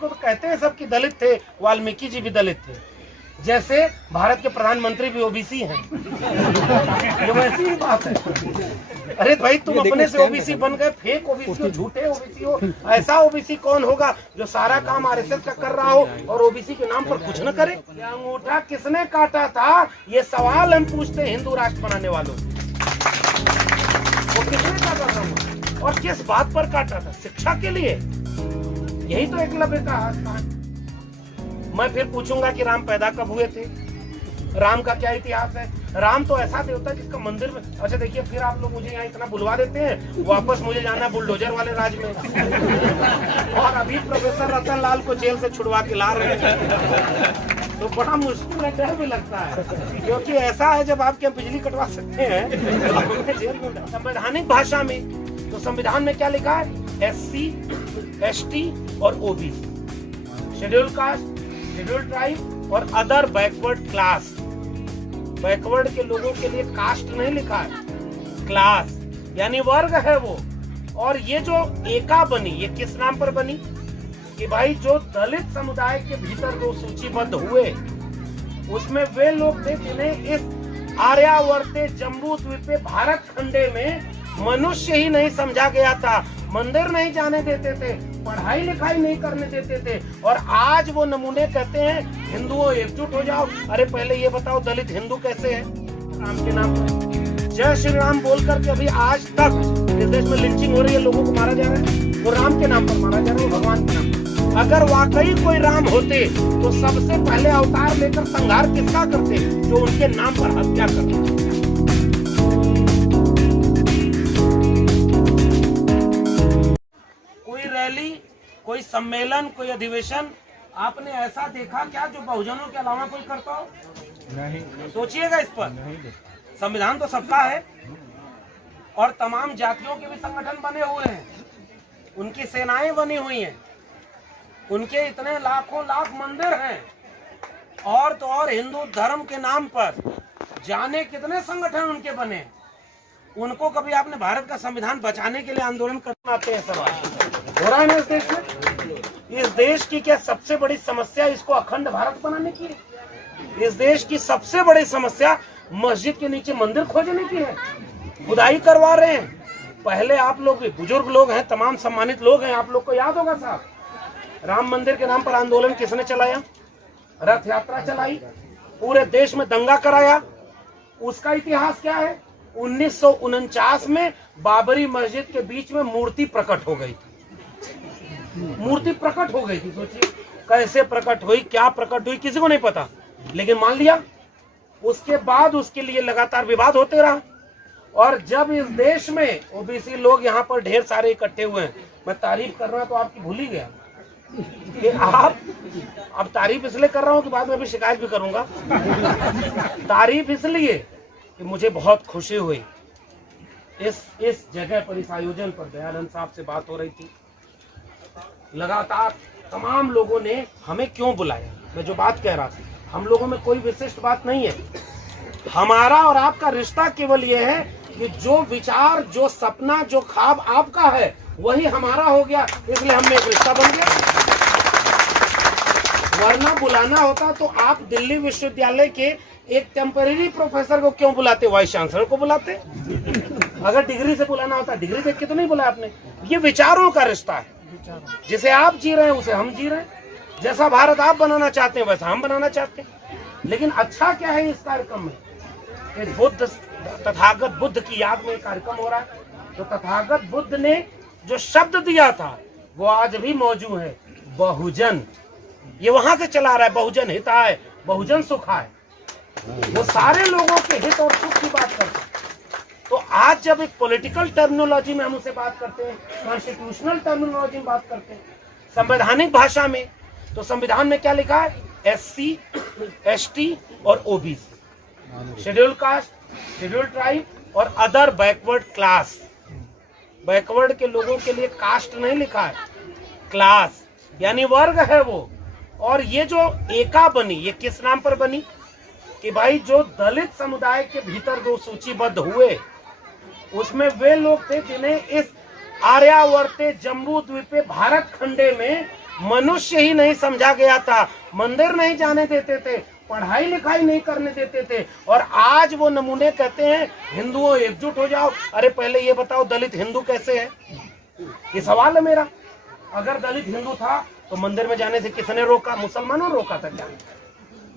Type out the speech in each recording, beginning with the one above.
को तो कहते हैं सब कि दलित थे, वाल्मीकि जी भी दलित थे, जैसे भारत के प्रधानमंत्री भी ओबीसी हैं। ये वैसी ही बात है। अरे भाई तुम अपने से ओबीसी बन गए, फेक ओबीसी हो, झूठे ओबीसी हो। ऐसा ओबीसी कौन होगा जो सारा काम आरएसएस का कर रहा हो और ओबीसी के नाम पर कुछ न करे? अंगूठा किसने काटा था, ये सवाल हम पूछते हैं हिंदू राष्ट्र बनाने वालों से। वो किसने काटा था और किस बात पर काटा था? शिक्षा के लिए। यही तो एकलव्य का हाथ था। मैं फिर पूछूंगा कि राम पैदा कब हुए थे, राम का क्या इतिहास है। राम तो ऐसा देवता जिसका मंदिर में, अच्छा देखिए फिर आप लोग मुझे यहाँ इतना बुलवा देते हैं, वापस मुझे जाना बुलडोजर वाले राज में। और अभी प्रोफेसर रतन लाल को जेल से छुड़वा के ला रहे हैं, तो बड़ा मुश्किल है, डर भी लगता है, क्योंकि ऐसा है जब आपके बिजली कटवा सकते हैं जेल में। संवैधानिक भाषा में तो संविधान में क्या लिखा है? SC, ST और OBC, schedule caste, schedule tribe और अदर बैकवर्ड क्लास। बैकवर्ड के लोगों के लिए कास्ट नहीं लिखा है, क्लास यानी वर्ग है वो। और ये जो एका बनी, ये किस नाम पर बनी कि भाई जो दलित समुदाय के भीतर जो सूचीबद्ध हुए, उसमें वे लोग थे जिन्हें इस आर्यावर्ते जम्बू द्वीपे भारत खंडे में मनुष्य ही नहीं समझा गया था। मंदिर नहीं जाने देते थे, पढ़ाई लिखाई नहीं करने देते थे, और आज वो नमूने कहते हैं हिंदुओं एकजुट हो जाओ। अरे पहले ये बताओ दलित हिंदू कैसे है? राम के नाम पर जय श्री राम बोल करके अभी आज तक इस देश में लिंचिंग हो रही है, लोगों को मारा जा रहा है। वो राम के नाम पर मारा जा रहा है, भगवान के नाम पर। अगर वाकई कोई राम होते तो सबसे पहले अवतार लेकर संहार किसका करते? जो उनके नाम पर हत्या करते। कोई सम्मेलन, कोई अधिवेशन आपने ऐसा देखा क्या जो बहुजनों के अलावा कोई करता हो? नहीं। सोचिएगा इस पर। संविधान तो सबका है और तमाम जातियों के भी संगठन बने हुए हैं, उनकी सेनाएं बनी हुई हैं, उनके इतने लाखों लाख मंदिर हैं, और तो और हिंदू धर्म के नाम पर जाने कितने संगठन उनके बने। उनको कभी आपने भारत का संविधान बचाने के लिए आंदोलन करना आते हैं? सवाल हो रहा है ना इस देश में? इस देश की क्या सबसे बड़ी समस्या इसको अखंड भारत बनाने की है? इस देश की सबसे बड़ी समस्या मस्जिद के नीचे मंदिर खोजने की है, खुदाई करवा रहे हैं। पहले आप लोग भी बुजुर्ग लोग हैं, तमाम सम्मानित लोग हैं, आप लोग को याद होगा साहब, राम मंदिर के नाम पर आंदोलन किसने चलाया? रथ यात्रा चलाई, पूरे देश में दंगा कराया। उसका इतिहास क्या है? 1949 में बाबरी मस्जिद के बीच में मूर्ति प्रकट हो गई थी। मूर्ति प्रकट हो गई थी, सोचिए कैसे प्रकट हुई, क्या प्रकट हुई, किसी को नहीं पता, लेकिन मान लिया। उसके बाद उसके लिए लगातार विवाद होते रहा, और जब इस देश में ओबीसी लोग यहाँ पर ढेर सारे इकट्ठे हुए हैं, मैं तारीफ कर रहा तो आपकी भूल ही गया कि आप, अब तारीफ इसलिए कर रहा हूँ कि बाद में भी शिकायत भी करूंगा। तारीफ इसलिए कि मुझे बहुत खुशी हुई इस जगह पर, इस आयोजन पर दयानंद साहब से बात हो रही थी। लगातार तमाम लोगों ने हमें क्यों बुलाया, मैं जो बात कह रहा था, हम लोगों में कोई विशिष्ट बात नहीं है। हमारा और आपका रिश्ता केवल ये है कि जो विचार, जो सपना, जो ख्वाब आपका है वही हमारा हो गया, इसलिए हमने एक रिश्ता बन गया। वरना बुलाना होता तो आप दिल्ली विश्वविद्यालय के एक टेम्परेरी प्रोफेसर को क्यों बुलाते, वाइस चांसलर को बुलाते। अगर डिग्री से बुलाना होता, डिग्री देख के तो नहीं बुलाया आपने। ये विचारों का रिश्ता है, जिसे आप जी रहे हैं उसे हम जी रहे हैं, जैसा भारत आप बनाना चाहते हैं वैसा हम बनाना चाहते हैं। लेकिन अच्छा क्या है इस कार्यक्रम में, बुद्ध, तथागत बुद्ध की याद में कार्यक्रम हो रहा है। तो तथागत बुद्ध ने जो शब्द दिया था वो आज भी मौजूद है, बहुजन। ये वहां से चला रहा है, बहुजन हिताय, बहुजन सुखाय। वो सारे लोगों के हित और सुख की बात करते हैं। तो आज जब एक पॉलिटिकल टर्मिनोलॉजी में हम उससे बात करते हैं, कॉन्स्टिट्यूशनल टर्मिनोलॉजी में बात करते हैं, संवैधानिक भाषा में, तो संविधान में क्या लिखा है? SC, ST और OBC, schedule caste, schedule tribe और अदर बैकवर्ड क्लास। बैकवर्ड के लोगों के लिए कास्ट नहीं लिखा है, क्लास यानी वर्ग है वो। और ये जो एका बनी, ये किस नाम पर बनी कि भाई जो दलित समुदाय के भीतर जो सूचीबद्ध हुए, उसमें वे लोग थे जिन्हें इस आर्यावर्ते जम्बू द्वीपे भारत खंडे में मनुष्य ही नहीं समझा गया था, मंदिर नहीं जाने देते थे, पढ़ाई लिखाई नहीं करने देते थे, और आज वो नमूने कहते हैं हिंदुओं एकजुट हो जाओ। अरे पहले ये बताओ दलित हिंदू कैसे है, ये सवाल है मेरा। अगर दलित हिंदू था तो मंदिर में जाने से किसने रोका? मुसलमानों ने रोका था क्या?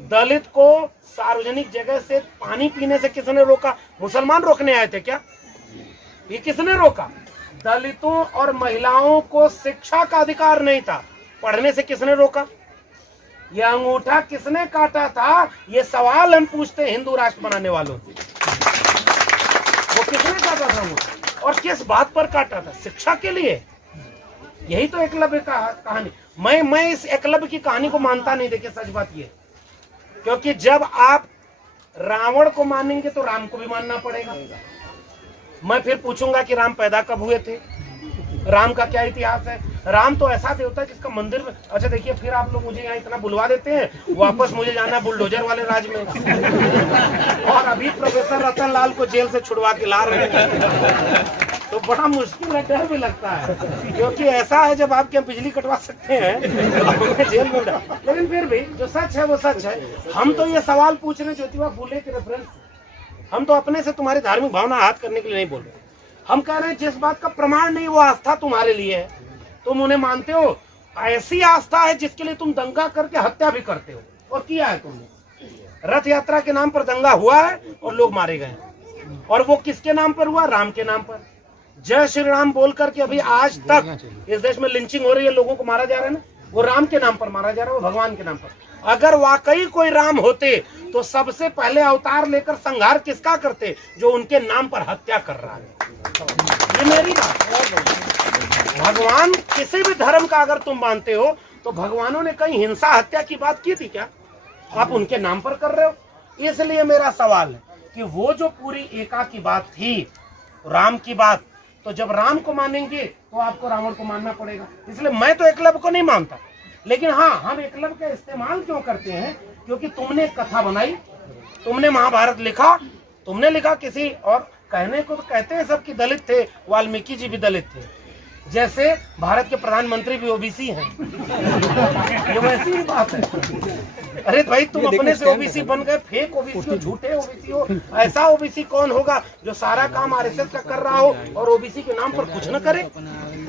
दलित को सार्वजनिक जगह से पानी पीने से किसने रोका? मुसलमान रोकने आए थे क्या? ये किसने रोका? दलितों और महिलाओं को शिक्षा का अधिकार नहीं था, पढ़ने से किसने रोका? ये अंगूठा किसने काटा था? ये सवाल हम पूछते हैं हिंदू राष्ट्र बनाने वालों से। वो किसने काटा था अंगूठा और किस बात पर काटा था? शिक्षा के लिए। यही तो एकलव्य का कहानी। मैं इस एकलव्य की कहानी को मानता नहीं। देखिए सच बात ये, क्योंकि जब आप रावण को मानेंगे तो राम को भी मानना पड़ेगा। मैं फिर पूछूंगा कि राम पैदा कब हुए थे, राम का क्या इतिहास है? राम तो ऐसा देवता है जिसका मंदिर में, अच्छा देखिए फिर आप लोग मुझे यहाँ इतना बुलवा देते हैं, वापस मुझे जाना बुलडोजर वाले राज में। और अभी प्रोफेसर रतन लाल को जेल से छुड़वा के ला रहे हैं, तो बड़ा मुश्किल है, डर भी लगता है, क्योंकि ऐसा है जब आप क्या बिजली कटवा सकते हैं तो जेल में डाल। लेकिन फिर भी जो सच है वो सच है। हम तो ये सवाल पूछ रहे ज्योतिबा फूले के रेफरेंस, हम तो अपने से तुम्हारी धार्मिक भावना हाथ करने के लिए नहीं बोल रहे। हम कह रहे हैं जिस बात का प्रमाण नहीं वो आस्था तुम्हारे लिए है, तुम उन्हें मानते हो। ऐसी आस्था है जिसके लिए तुम दंगा करके हत्या भी करते हो, और किया है तुमने। रथ यात्रा के नाम पर दंगा हुआ है और लोग मारे गए, और वो किसके नाम पर हुआ? राम के नाम पर। जय श्री राम बोल करके अभी आज तक इस देश में लिंचिंग हो रही है, लोगों को मारा जा रहा है ना, वो राम के नाम पर मारा जा रहा है, वो भगवान के नाम पर। अगर वाकई कोई राम होते तो सबसे पहले अवतार लेकर संहार किसका करते? जो उनके नाम पर हत्या कर रहा है। ये मेरी बात है। भगवान किसी भी धर्म का अगर तुम मानते हो तो भगवानों ने कहीं हिंसा हत्या की बात की थी क्या? आप उनके नाम पर कर रहे हो। इसलिए मेरा सवाल है कि वो जो पूरी एका की बात थी, राम की बात, तो जब राम को मानेंगे तो आपको रावण को मानना पड़ेगा। इसलिए मैं तो एकलव्य को नहीं मानता, लेकिन हाँ, हम एकलव्य का इस्तेमाल क्यों करते हैं? क्योंकि तुमने कथा बनाई, तुमने महाभारत लिखा, तुमने लिखा किसी और कहने को तो कहते हैं सब कि दलित थे, वाल्मीकि जी भी दलित थे, जैसे भारत के प्रधानमंत्री भी ओबीसी हैं। ये वैसी ही बात है। अरे भाई तुम अपने से ओबीसी बन गए, फेक ओबीसी हो, झूठे ओबीसी हो। ऐसा ओबीसी कौन होगा जो सारा काम आरएसएस का कर रहा हो और ओबीसी के नाम पर कुछ न करे?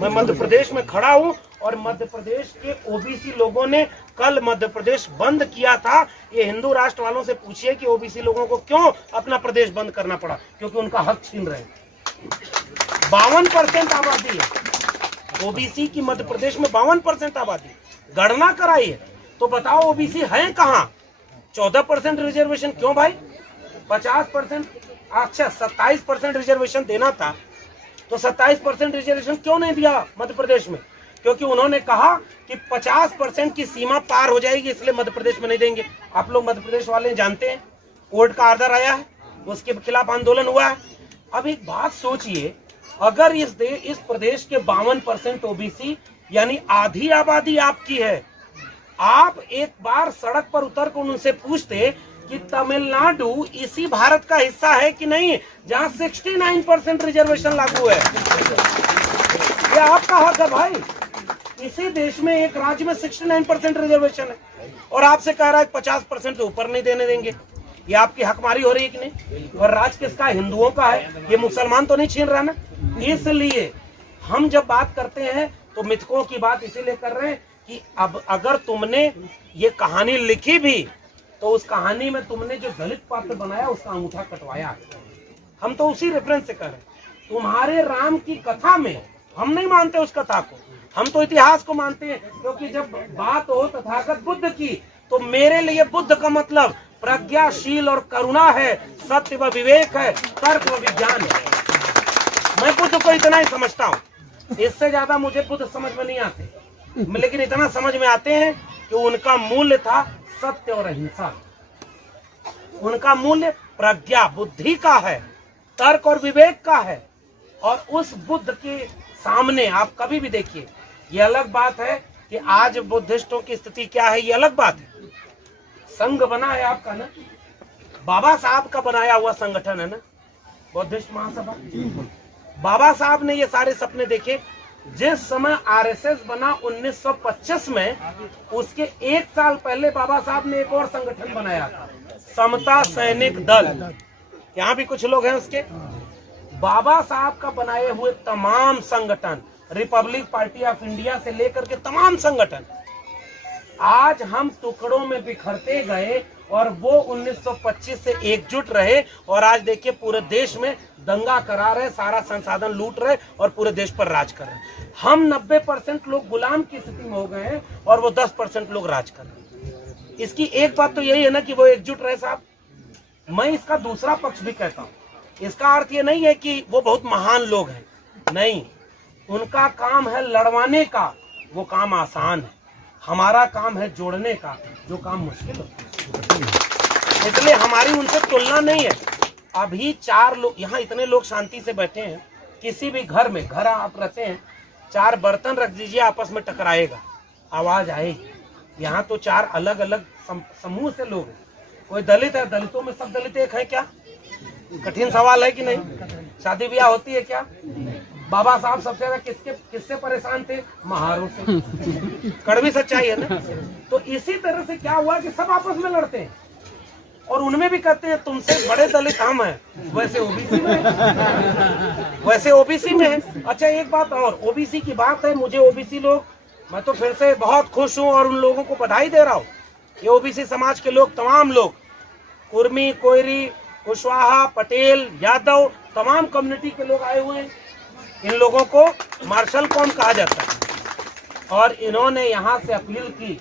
मैं मध्य प्रदेश में खड़ा हूँ और मध्य प्रदेश के ओबीसी लोगों ने कल मध्य प्रदेश बंद किया था। ये हिंदू राष्ट्र वालों से पूछिए कि ओबीसी लोगों को क्यों अपना प्रदेश बंद करना पड़ा? क्योंकि उनका हक छीन रहे। 52% आबादी है ओबीसी की मध्य प्रदेश में, 52% आबादी। गणना कराई है तो बताओ ओबीसी हैं कहाँ? 14% रिजर्वेशन क्यों भाई? 50%, अच्छा 27% रिजर्वेशन देना था तो 27% रिजर्वेशन क्यों नहीं दिया मध्य प्रदेश में? क्योंकि उन्होंने कहा कि 50% की सीमा पार हो जाएगी, इसलिए मध्य प्रदेश में नहीं देंगे। आप लोग मध्य प्रदेश वाले जानते हैं, कोर्ट का आर्डर आया है, उसके खिलाफ आंदोलन हुआ है। अब एक बात सोचिए, अगर इस प्रदेश के 52% ओबीसी यानी आधी आबादी आपकी है, आप एक बार सड़क पर उतर कर उनसे पूछते कि तमिलनाडु इसी भारत का हिस्सा है कि नहीं जहां 69% रिजर्वेशन लागू है। ये आपका हक है भाई। इसी देश में एक राज्य में 69% रिजर्वेशन है और आपसे कह रहा है 50% से ऊपर नहीं देने देंगे। ये आपकी हकमारी हो रही है कि नहीं? और राज किसका? हिंदुओं का है। ये मुसलमान तो नहीं छीन रहा ना। इसलिए हम जब बात करते हैं तो मिथकों की बात इसीलिए कर रहे हैं कि अब अगर तुमने ये कहानी लिखी भी तो उस कहानी में तुमने जो दलित पात्र बनाया उसका अंगूठा कटवाया। हम तो उसी रेफरेंस से कर रहे हैं। तुम्हारे राम की कथा में हम नहीं मानते उस कथा को, हम तो इतिहास को मानते हैं। क्योंकि जब बात हो तथागत बुद्ध की तो मेरे लिए बुद्ध का मतलब प्रज्ञाशील और करुणा है, सत्य व विवेक है, तर्क व विज्ञान है। मैं बुद्ध को इतना ही समझता हूँ, इससे ज्यादा मुझे बुद्ध समझ में नहीं आते, लेकिन इतना समझ में आते हैं कि उनका मूल्य था सत्य और अहिंसा। उनका मूल्य प्रज्ञा बुद्धि का है, तर्क और विवेक का है। और उस बुद्ध के सामने आप कभी भी देखिए, ये अलग बात है कि आज बुद्धिस्टों की स्थिति क्या है, ये अलग बात है। संघ बना है आपका ना, बाबा साहब का बनाया हुआ संगठन है ना, बुद्धिस्ट महासभा। बाबा साहब ने ये सारे सपने देखे जिस समय आरएसएस बना 1925 में, उसके 1 साल पहले बाबा साहब ने एक और संगठन बनाया, समता सैनिक दल। यहाँ भी कुछ लोग हैं उसके। बाबा साहब का बनाए हुए तमाम संगठन, रिपब्लिक पार्टी ऑफ इंडिया से लेकर के तमाम संगठन, आज हम टुकड़ों में बिखरते गए और वो 1925 से एकजुट रहे, और आज देखिए पूरे देश में दंगा करा रहे, सारा संसाधन लूट रहे और पूरे देश पर राज कर रहे हैं। हम 90% लोग गुलाम की स्थिति में हो गए हैं और वो 10% लोग राज कर रहे हैं। इसकी एक बात तो यही है ना कि वो एकजुट रहे साहब। मैं इसका दूसरा पक्ष भी कहता हूँ, इसका अर्थ ये नहीं है कि वो बहुत महान लोग हैं, नहीं, उनका काम है लड़वाने का, वो काम आसान है। हमारा काम है जोड़ने का, जो काम मुश्किल होता है। इसलिए हमारी उनसे तुलना नहीं है। अभी 4 लोग यहाँ, इतने लोग शांति से बैठे हैं। किसी भी घर में, घर आप रहते हैं, 4 बर्तन रख दीजिए, आपस में टकराएगा, आवाज आएगी। यहाँ तो 4 अलग अलग समूह से लोग हैं। कोई दलित है, दलितों में सब दलित एक है क्या? कठिन सवाल है कि नहीं? शादी ब्याह होती है क्या? बाबा साहब सबसे ज्यादा किससे परेशान थे? महारों से। कड़वी सच्चाई है ना। तो इसी तरह से क्या हुआ कि सब आपस में लड़ते हैं और उनमें भी कहते हैं तुमसे बड़े दलित हम हैं, वैसे ओबीसी में है। अच्छा एक बात और, ओबीसी की बात है, मुझे ओबीसी लोग, मैं तो फिर से बहुत खुश हूँ और उन लोगों को बधाई दे रहा हूँ। ये ओबीसी समाज के लोग, तमाम लोग, कुर्मी, कोयरी, कुशवाहा, पटेल, यादव, तमाम कम्युनिटी के लोग आए हुए हैं। इन लोगों को मार्शल कौम कहा जाता है और इन्होंने यहाँ से अपील की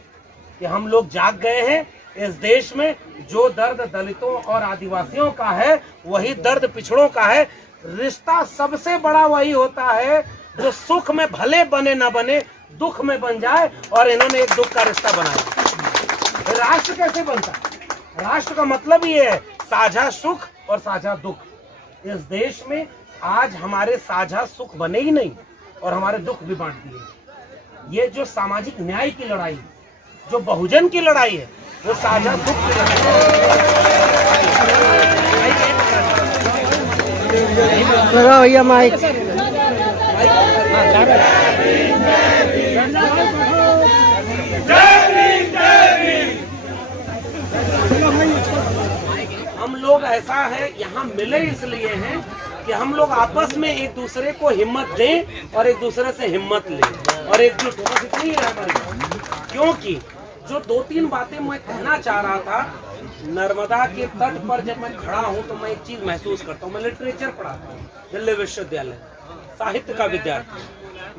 कि हम लोग जाग गए हैं। इस देश में जो दर्द दलितों और आदिवासियों का है, वही दर्द पिछड़ों का है। रिश्ता सबसे बड़ा वही होता है जो सुख में भले बने न बने, दुख में बन जाए, और इन्होंने एक दुख का रिश्ता बनाया। राष्ट्र कैसे बनता है? राष्ट्र का मतलब ये है साझा सुख और साझा दुख। इस देश में आज हमारे साझा सुख बने ही नहीं और हमारे दुख भी बांट दिए। ये जो सामाजिक न्याय की लड़ाई, जो बहुजन की लड़ाई है, वो साझा दुख की लड़ाई। लगा भैया माइक। हम लोग ऐसा है यहाँ मिले इसलिए हैं कि हम लोग आपस में एक दूसरे को हिम्मत दें और एक दूसरे से हिम्मत लें और एकजुट होना इतनी है हमारी। क्योंकि जो 2-3 बातें मैं कहना चाह रहा था, नर्मदा के तट पर जब मैं खड़ा हूँ तो मैं एक चीज महसूस करता हूँ। मैं लिटरेचर पढ़ाता हूँ दिल्ली विश्वविद्यालय, साहित्य का विद्यार्थी।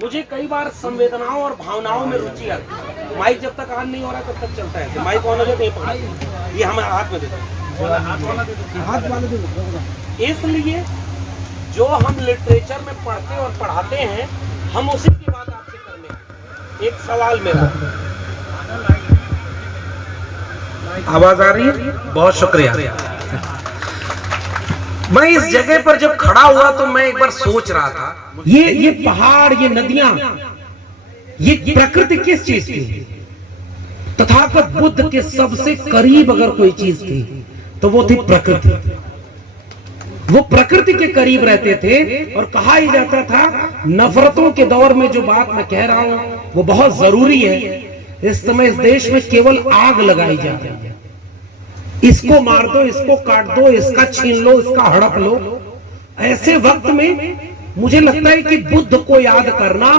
मुझे कई बार संवेदनाओं और भावनाओं में रुचि आती है। माइक जब तक ऑन नहीं हो रहा तब तक चलता है। माइक ऑन हो जाए तो ये हमें हाथ में देते हैं। इसलिए जो हम लिटरेचर में पढ़ते और पढ़ाते हैं, हम उसी की बात आपसे करने। एक सवाल मेरा, आवाज आ रही है? बहुत शुक्रिया। मैं इस जगह पर जब खड़ा हुआ तो मैं एक बार सोच रहा था, ये पहाड़, ये नदियां, ये प्रकृति किस चीज की? तथागत बुद्ध के सबसे करीब अगर कोई चीज थी तो वो थी प्रकृति। वो प्रकृति के करीब रहते थे और कहा ही जाता था, नफरतों के दौर में जो बात मैं कह रहा हूं वो बहुत जरूरी है। इस समय इस देश में केवल आग लगाई जाती है। इसको मार दो, इसको काट दो, इसका छीन लो, इसका हड़प लो। ऐसे वक्त में मुझे लगता है कि बुद्ध को याद करना,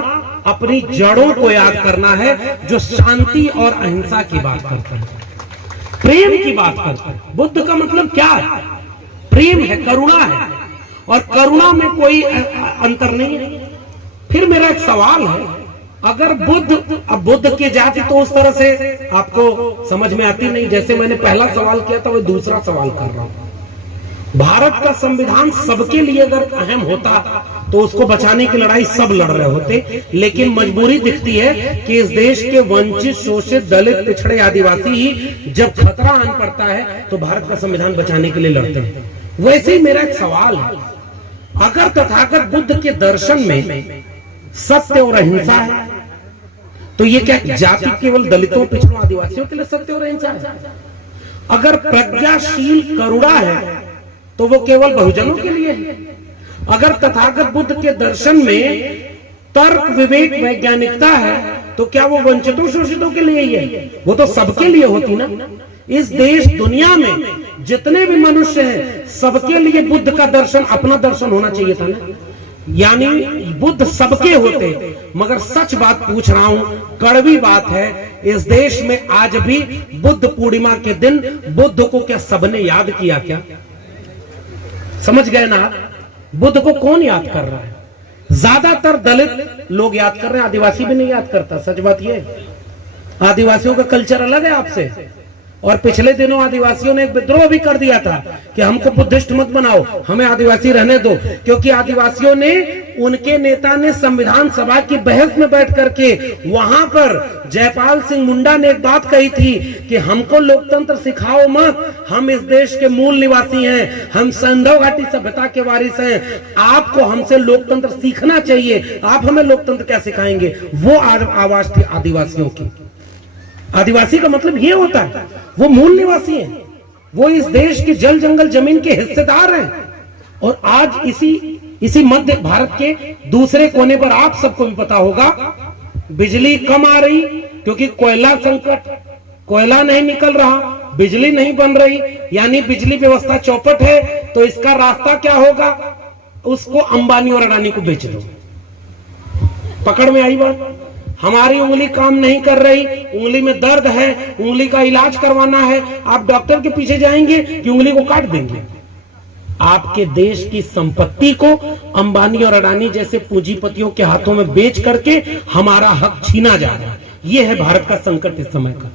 अपनी जड़ों को याद करना है, जो शांति और अहिंसा की बात करता है, प्रेम की बात करता है। बुद्ध का मतलब क्या है? प्रेम है, करुणा है, और करुणा में कोई अंतर नहीं है। फिर मेरा एक सवाल है, अगर बुद्ध की जाति तो उस तरह से आपको समझ में आती नहीं। जैसे मैंने पहला सवाल किया था, वो दूसरा सवाल कर रहा हूं। भारत का संविधान सबके लिए अगर अहम होता तो उसको बचाने की लड़ाई सब लड़ रहे होते, लेकिन मजबूरी दिखती है कि इस देश के वंचित, शोषित, दलित, पिछड़े, आदिवासी ही जब खतरा आन पड़ता है तो भारत का संविधान बचाने के लिए लड़ते हैं। वैसे ही मेरा एक सवाल है, अगर तथागत बुद्ध के दर्शन में सत्य और अहिंसा है तो ये क्या जाति केवल दलितों, पिछड़ों, आदिवासियों के लिए सत्य और अहिंसा है? अगर प्रज्ञाशील करुणा है तो वो केवल बहुजनों के लिए है? अगर तथागत बुद्ध के दर्शन में तर्क विवेक वैज्ञानिकता है, तो क्या वो वंचितों शोषितों के लिए ही है? वो तो सबके लिए होती ना। इस देश दुनिया में जितने भी मनुष्य हैं सबके लिए बुद्ध का दर्शन, अपना दर्शन होना चाहिए था ना। यानी बुद्ध सबके होते। मगर सच बात पूछ रहा हूं, कड़वी बात है, इस देश में आज भी बुद्ध पूर्णिमा के दिन बुद्ध को क्या सबने याद किया? क्या समझ गए ना? बुद्ध को कौन याद कर रहा है? ज्यादातर दलित लोग याद कर रहे हैं, आदिवासी भी नहीं याद करता। सच बात ये, आदिवासियों का कल्चर अलग है आपसे। और पिछले दिनों आदिवासियों ने एक विद्रोह भी कर दिया था कि हमको बुद्धिस्ट मत बनाओ, हमें आदिवासी रहने दो। क्योंकि आदिवासियों ने, उनके नेता ने संविधान सभा की बहस में बैठ करके वहां पर जयपाल सिंह मुंडा ने एक बात कही थी कि हमको लोकतंत्र सिखाओ मत, हम इस देश के मूल निवासी हैं, हम सिंधु घाटी सभ्यता के वारिस हैं, आपको हमसे लोकतंत्र सीखना चाहिए, आप हमें लोकतंत्र क्या सिखाएंगे? वो आवाज थी आदिवासियों की। आदिवासी का मतलब ये होता है वो मूल निवासी हैं, वो इस देश के जल जंगल जमीन के हिस्सेदार हैं। और आज इसी मध्य भारत के दूसरे कोने पर आप सबको भी पता होगा बिजली कम आ रही, क्योंकि कोयला संकट, कोयला नहीं निकल रहा, बिजली नहीं बन रही, यानी बिजली व्यवस्था चौपट है। तो इसका रास्ता क्या होगा? उसको अंबानी और अडानी को बेच दो। पकड़ में आई बात? हमारी उंगली काम नहीं कर रही, उंगली में दर्द है, उंगली का इलाज करवाना है, आप डॉक्टर के पीछे जाएंगे कि उंगली को काट देंगे? आपके देश की संपत्ति को अंबानी और अडानी जैसे पूंजीपतियों के हाथों में बेच करके हमारा हक छीना जा रहा है। यह है भारत का संकट इस समय का।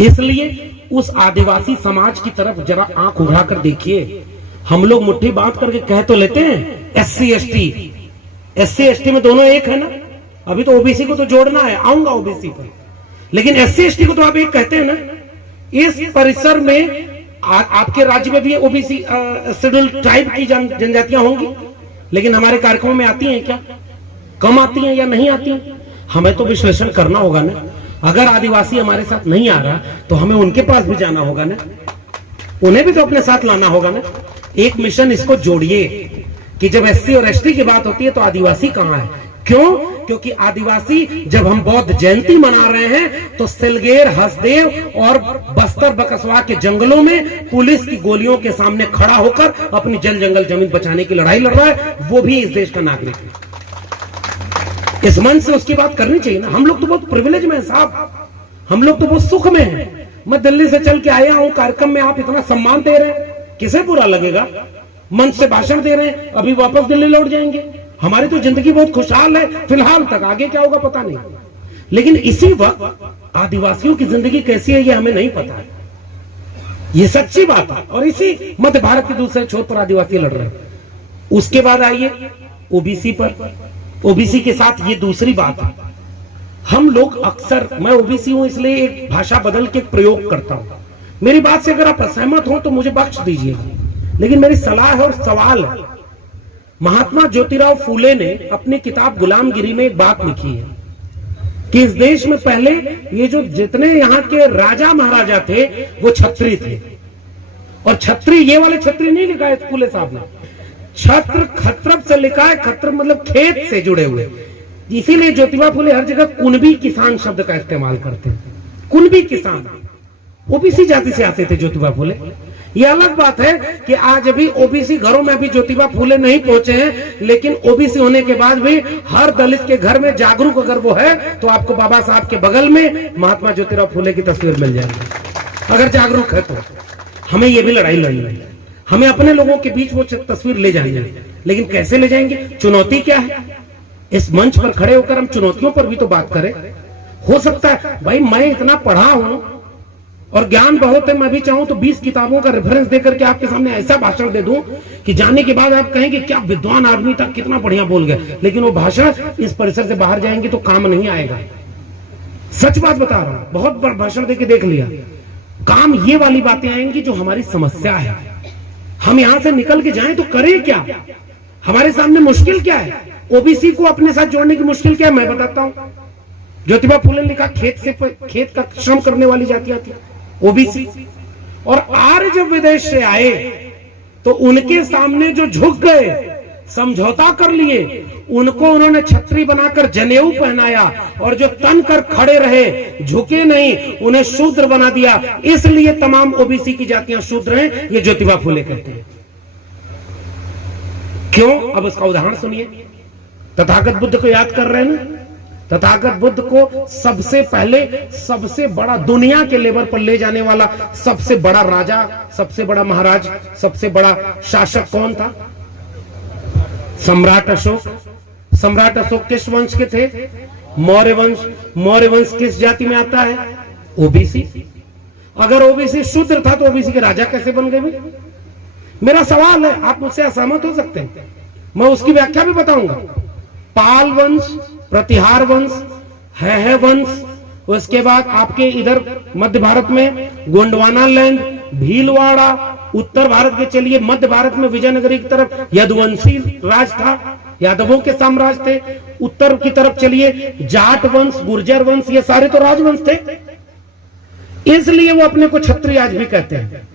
इसलिए उस आदिवासी समाज की तरफ जरा आंख उठाकर देखिए। हम लोग मुट्ठी बांध करके कह तो लेते हैं एससी एसटी में दोनों एक है ना। अभी तो ओबीसी को तो जोड़ना है, आऊंगा ओबीसी पर, लेकिन एससी एसटी को तो आप एक कहते हैं ना। इस परिसर में आपके राज्य में भी ओबीसी शेड्यूल ट्राइब की जनजातियां होंगी, लेकिन हमारे कार्यक्रमों में आती हैं क्या? कम आती हैं या नहीं आती हैं? हमें तो विश्लेषण करना होगा ना। अगर आदिवासी हमारे साथ नहीं आ रहा तो हमें उनके पास भी जाना होगा ना, उन्हें भी तो अपने साथ लाना होगा ना। एक मिशन इसको जोड़िए कि जब एससी और एसटी की बात होती है तो आदिवासी कहां है? क्यों? क्योंकि आदिवासी, जब हम बौद्ध जयंती मना रहे हैं तो सिलगेर, हसदेव और बस्तर बकसवा के जंगलों में पुलिस की गोलियों के सामने खड़ा होकर अपनी जल जंगल जमीन बचाने की लड़ाई लड़ रहा है, वो भी इस देश का नागरिक है। इस मन से उसकी बात करनी चाहिए ना। हम लोग तो बहुत प्रिविलेज में हैं साहब, हम लोग तो बहुत सुख में हैं। मैं दिल्ली से चल के आया हूं, कार्यक्रम में आप इतना सम्मान दे रहे हैं, किसे बुरा लगेगा? मंच से भाषण दे रहे हैं, अभी वापस दिल्ली लौट जाएंगे। हमारी तो जिंदगी बहुत खुशहाल है फिलहाल तक, आगे क्या होगा पता नहीं। लेकिन इसी वक्त आदिवासियों की जिंदगी कैसी है ये हमें नहीं पता है, ये सच्ची बात है। और इसी मध्य भारत के दूसरे छोर पर आदिवासी लड़ रहे हैं। उसके बाद आइए ओबीसी पर। ओबीसी के साथ ये दूसरी बात है, हम लोग अक्सर, मैं ओबीसी हूं इसलिए एक भाषा बदल के प्रयोग करता हूं। मेरी बात से अगर आप असहमत हो तो मुझे बख्श दीजिए, लेकिन मेरी सलाह है और सवाल है। महात्मा ज्योतिराव फूले ने अपनी किताब गुलामगिरी में एक बात लिखी है कि इस देश में पहले ये जो जितने यहाँ के राजा महाराजा थे वो छत्री थे। और छत्री, ये वाले छत्री नहीं लिखा है फूले साहब ने, छत्र खत्रप से लिखा है। खत्रप मतलब खेत से जुड़े हुए, इसीलिए ज्योतिबा फूले हर जगह कुणबी किसान शब्द का इस्तेमाल करते हैं। कुणबी किसान ओबीसी जाति से आते थे ज्योतिबा फूले। ये अलग बात है कि आज अभी ओबीसी घरों में भी ज्योतिबा फूले नहीं पहुंचे हैं, लेकिन ओबीसी होने के बाद भी हर दलित के घर में जागरूक अगर वो है तो आपको बाबा साहब के बगल में महात्मा ज्योतिराव फूले की तस्वीर मिल जाएगी। अगर जागरूक है तो हमें ये भी लड़ाई लड़नी है, हमें अपने लोगों के बीच वो तस्वीर ले जानी है। लेकिन कैसे ले जाएंगे? चुनौती क्या है? इस मंच पर खड़े होकर हम चुनौतियों पर भी तो बात करें। हो सकता है भाई मैं इतना पढ़ा हूं और ज्ञान बहुत है, मैं भी चाहूं तो 20 किताबों का रेफरेंस देकर के आपके सामने ऐसा भाषण दे दूं कि जाने के बाद आप कहेंगे क्या विद्वान आदमी था, कितना बढ़िया बोल गए, लेकिन वो भाषण इस परिसर से बाहर जाएंगे तो काम नहीं आएगा। सच बात बता रहा हूं, बहुत भाषण देके देख लिया, काम ये वाली बातें आएंगी जो हमारी समस्या है। हम यहां से निकल के जाएं तो करें क्या? हमारे सामने मुश्किल क्या है? ओबीसी को अपने साथ जोड़ने की मुश्किल क्या है मैं बताता हूं। ज्योतिबा फूले ने लिखा खेत का श्रम करने वाली जातियां थी ओबीसी, और आर्य जब विदेश से आए तो उनके सामने जो झुक गए समझौता कर लिए, उनको उन्होंने छत्री बनाकर जनेऊ पहनाया और जो तन कर खड़े रहे, झुके नहीं, उन्हें शूद्र बना दिया। इसलिए तमाम ओबीसी की जातियां शूद्र हैं, ये ज्योतिबा फुले कहते हैं। क्यों? अब उसका उदाहरण सुनिए। तथागत बुद्ध को याद कर रहे हैं ना? तथागत बुद्ध को सबसे पहले सबसे बड़ा दुनिया के लेवल पर ले जाने वाला सबसे बड़ा राजा, सबसे बड़ा महाराज, सबसे बड़ा शासक कौन था? सम्राट अशोक। सम्राट अशोक किस वंश के थे? मौर्य वंश। मौर्य वंश किस जाति में आता है? ओबीसी। अगर ओबीसी शूद्र था तो ओबीसी के राजा कैसे बन गए? मेरा सवाल है, आप मुझसे असहमत हो सकते हैं, मैं उसकी व्याख्या भी बताऊंगा। पाल वंश, प्रतिहार वंश, है वंश, उसके बाद आपके इधर मध्य भारत में गोंडवाना लैंड, भीलवाड़ा, उत्तर भारत के चलिए मध्य भारत में विजयनगरी की तरफ यदुवंशी राज था, यादवों के साम्राज्य थे। उत्तर की तरफ चलिए जाट वंश, गुर्जर वंश, ये सारे तो राजवंश थे, इसलिए वो अपने को क्षत्रिय आज भी कहते हैं।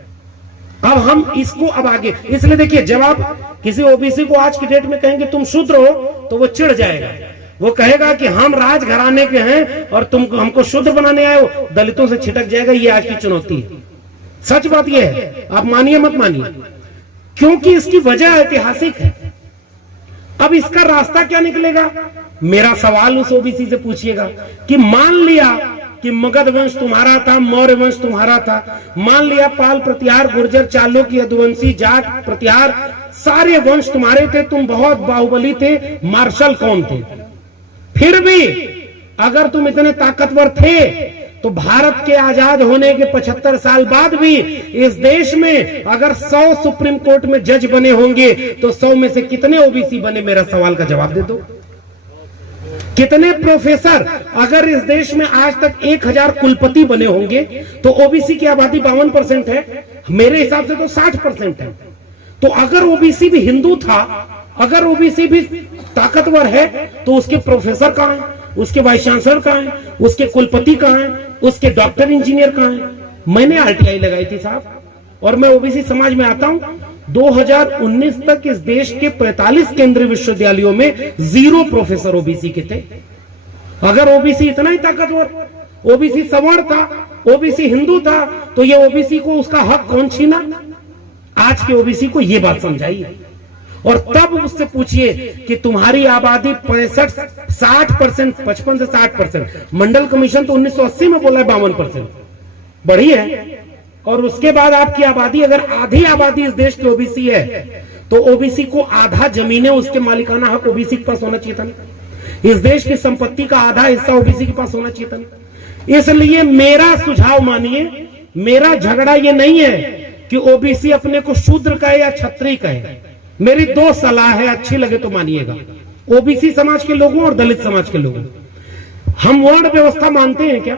अब हम इसको अब आगे, इसलिए देखिए, जब आप किसी ओबीसी को आज की डेट में कहेंगे तुम शूद्र हो तो वो चिढ़ जाएगा, वो कहेगा कि हम राजघराने के हैं और तुम हमको शूद्र बनाने आए हो, दलितों से छिटक जाएगा। ये आज की चुनौती है, सच बात ये है, आप मानिए मत मानिए, क्योंकि इसकी वजह ऐतिहासिक है। अब इसका रास्ता क्या निकलेगा? मेरा सवाल उस ओबीसी से पूछिएगा कि मान लिया कि मगध वंश तुम्हारा था, मौर्य वंश तुम्हारा था, मान लिया पाल, प्रतिहार, गुर्जर, चालुक्य, यदुवंशी, जाट, प्रतिहार, सारे वंश तुम्हारे थे, तुम बहुत बाहुबली थे, मार्शल कौन थे, फिर भी अगर तुम इतने ताकतवर थे तो भारत के आजाद होने के 75 साल बाद भी इस देश में अगर 100 सुप्रीम कोर्ट में जज बने होंगे तो 100 में से कितने ओबीसी बने? मेरा सवाल का जवाब दे दो। कितने प्रोफेसर, अगर इस देश में आज तक 1000 कुलपति बने होंगे तो ओबीसी की आबादी 52% है, मेरे हिसाब से तो 60% है। तो अगर ओबीसी भी हिंदू था, अगर ओबीसी भी ताकतवर है तो उसके प्रोफेसर कहां हैं, उसके वाइस चांसलर कहां हैं, उसके कुलपति कहां हैं, उसके डॉक्टर इंजीनियर कहां हैं? मैंने आरटीआई लगाई थी साहब, और मैं ओबीसी समाज में आता हूं। 2019 तक इस देश के 45 केंद्रीय विश्वविद्यालयों में 0 प्रोफेसर ओबीसी के थे। अगर ओबीसी इतना ही ताकतवर, ओबीसी सवर्ण था, ओबीसी हिंदू था, तो ये ओबीसी को उसका हक कौन छीना? आज के ओबीसी को ये बात समझाइए और तब उससे पूछिए कि तुम्हारी आबादी 60%, 55 से 60%, मंडल कमीशन तो 1980 में बोला है 52% बढ़ी है, और उसके बाद आपकी आबादी अगर आधी आबादी इस देश की ओबीसी है तो ओबीसी को आधा जमीनें, उसके मालिकाना हक ओबीसी के पास होना चाहिए था। इस देश की संपत्ति का आधा हिस्सा ओबीसी के पास होना चाहिए था। इसलिए मेरा सुझाव मानिए, मेरा झगड़ा ये नहीं है कि ओबीसी अपने को शूद्र कहे या क्षत्रिय कहे। मेरी 2 सलाह है, अच्छी लगे तो मानिएगा। ओबीसी समाज के लोगों और दलित समाज के लोगों, हम वर्ण व्यवस्था मानते हैं क्या?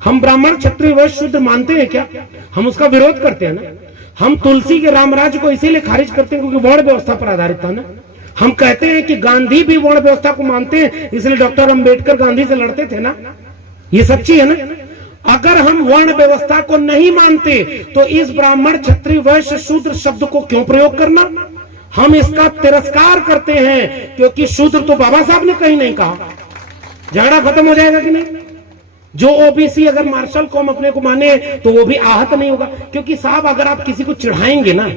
हम ब्राह्मण, क्षत्रिय, वैश्य, शूद्र मानते हैं क्या? हम उसका विरोध करते हैं ना। हम तुलसी के रामराज्य को इसीलिए खारिज करते हैं क्योंकि वर्ण व्यवस्था पर आधारित था ना। हम कहते हैं कि गांधी भी वर्ण व्यवस्था को मानते हैं, इसलिए डॉक्टर अंबेडकर गांधी से लड़ते थे ना। ये सच्ची है ना। अगर हम वर्ण व्यवस्था को नहीं मानते तो इस ब्राह्मण, क्षत्रिय, वैश्य, शूद्र शब्द को क्यों प्रयोग करना? हम इसका तिरस्कार करते हैं क्योंकि शूद्र तो बाबा साहब ने कहीं नहीं कहा। झगड़ा खत्म हो जाएगा कि नहीं? जो ओबीसी अगर मार्शल कौम अपने को माने तो वो भी आहत नहीं होगा, क्योंकि साहब अगर आप किसी को चिढ़ाएंगे ना,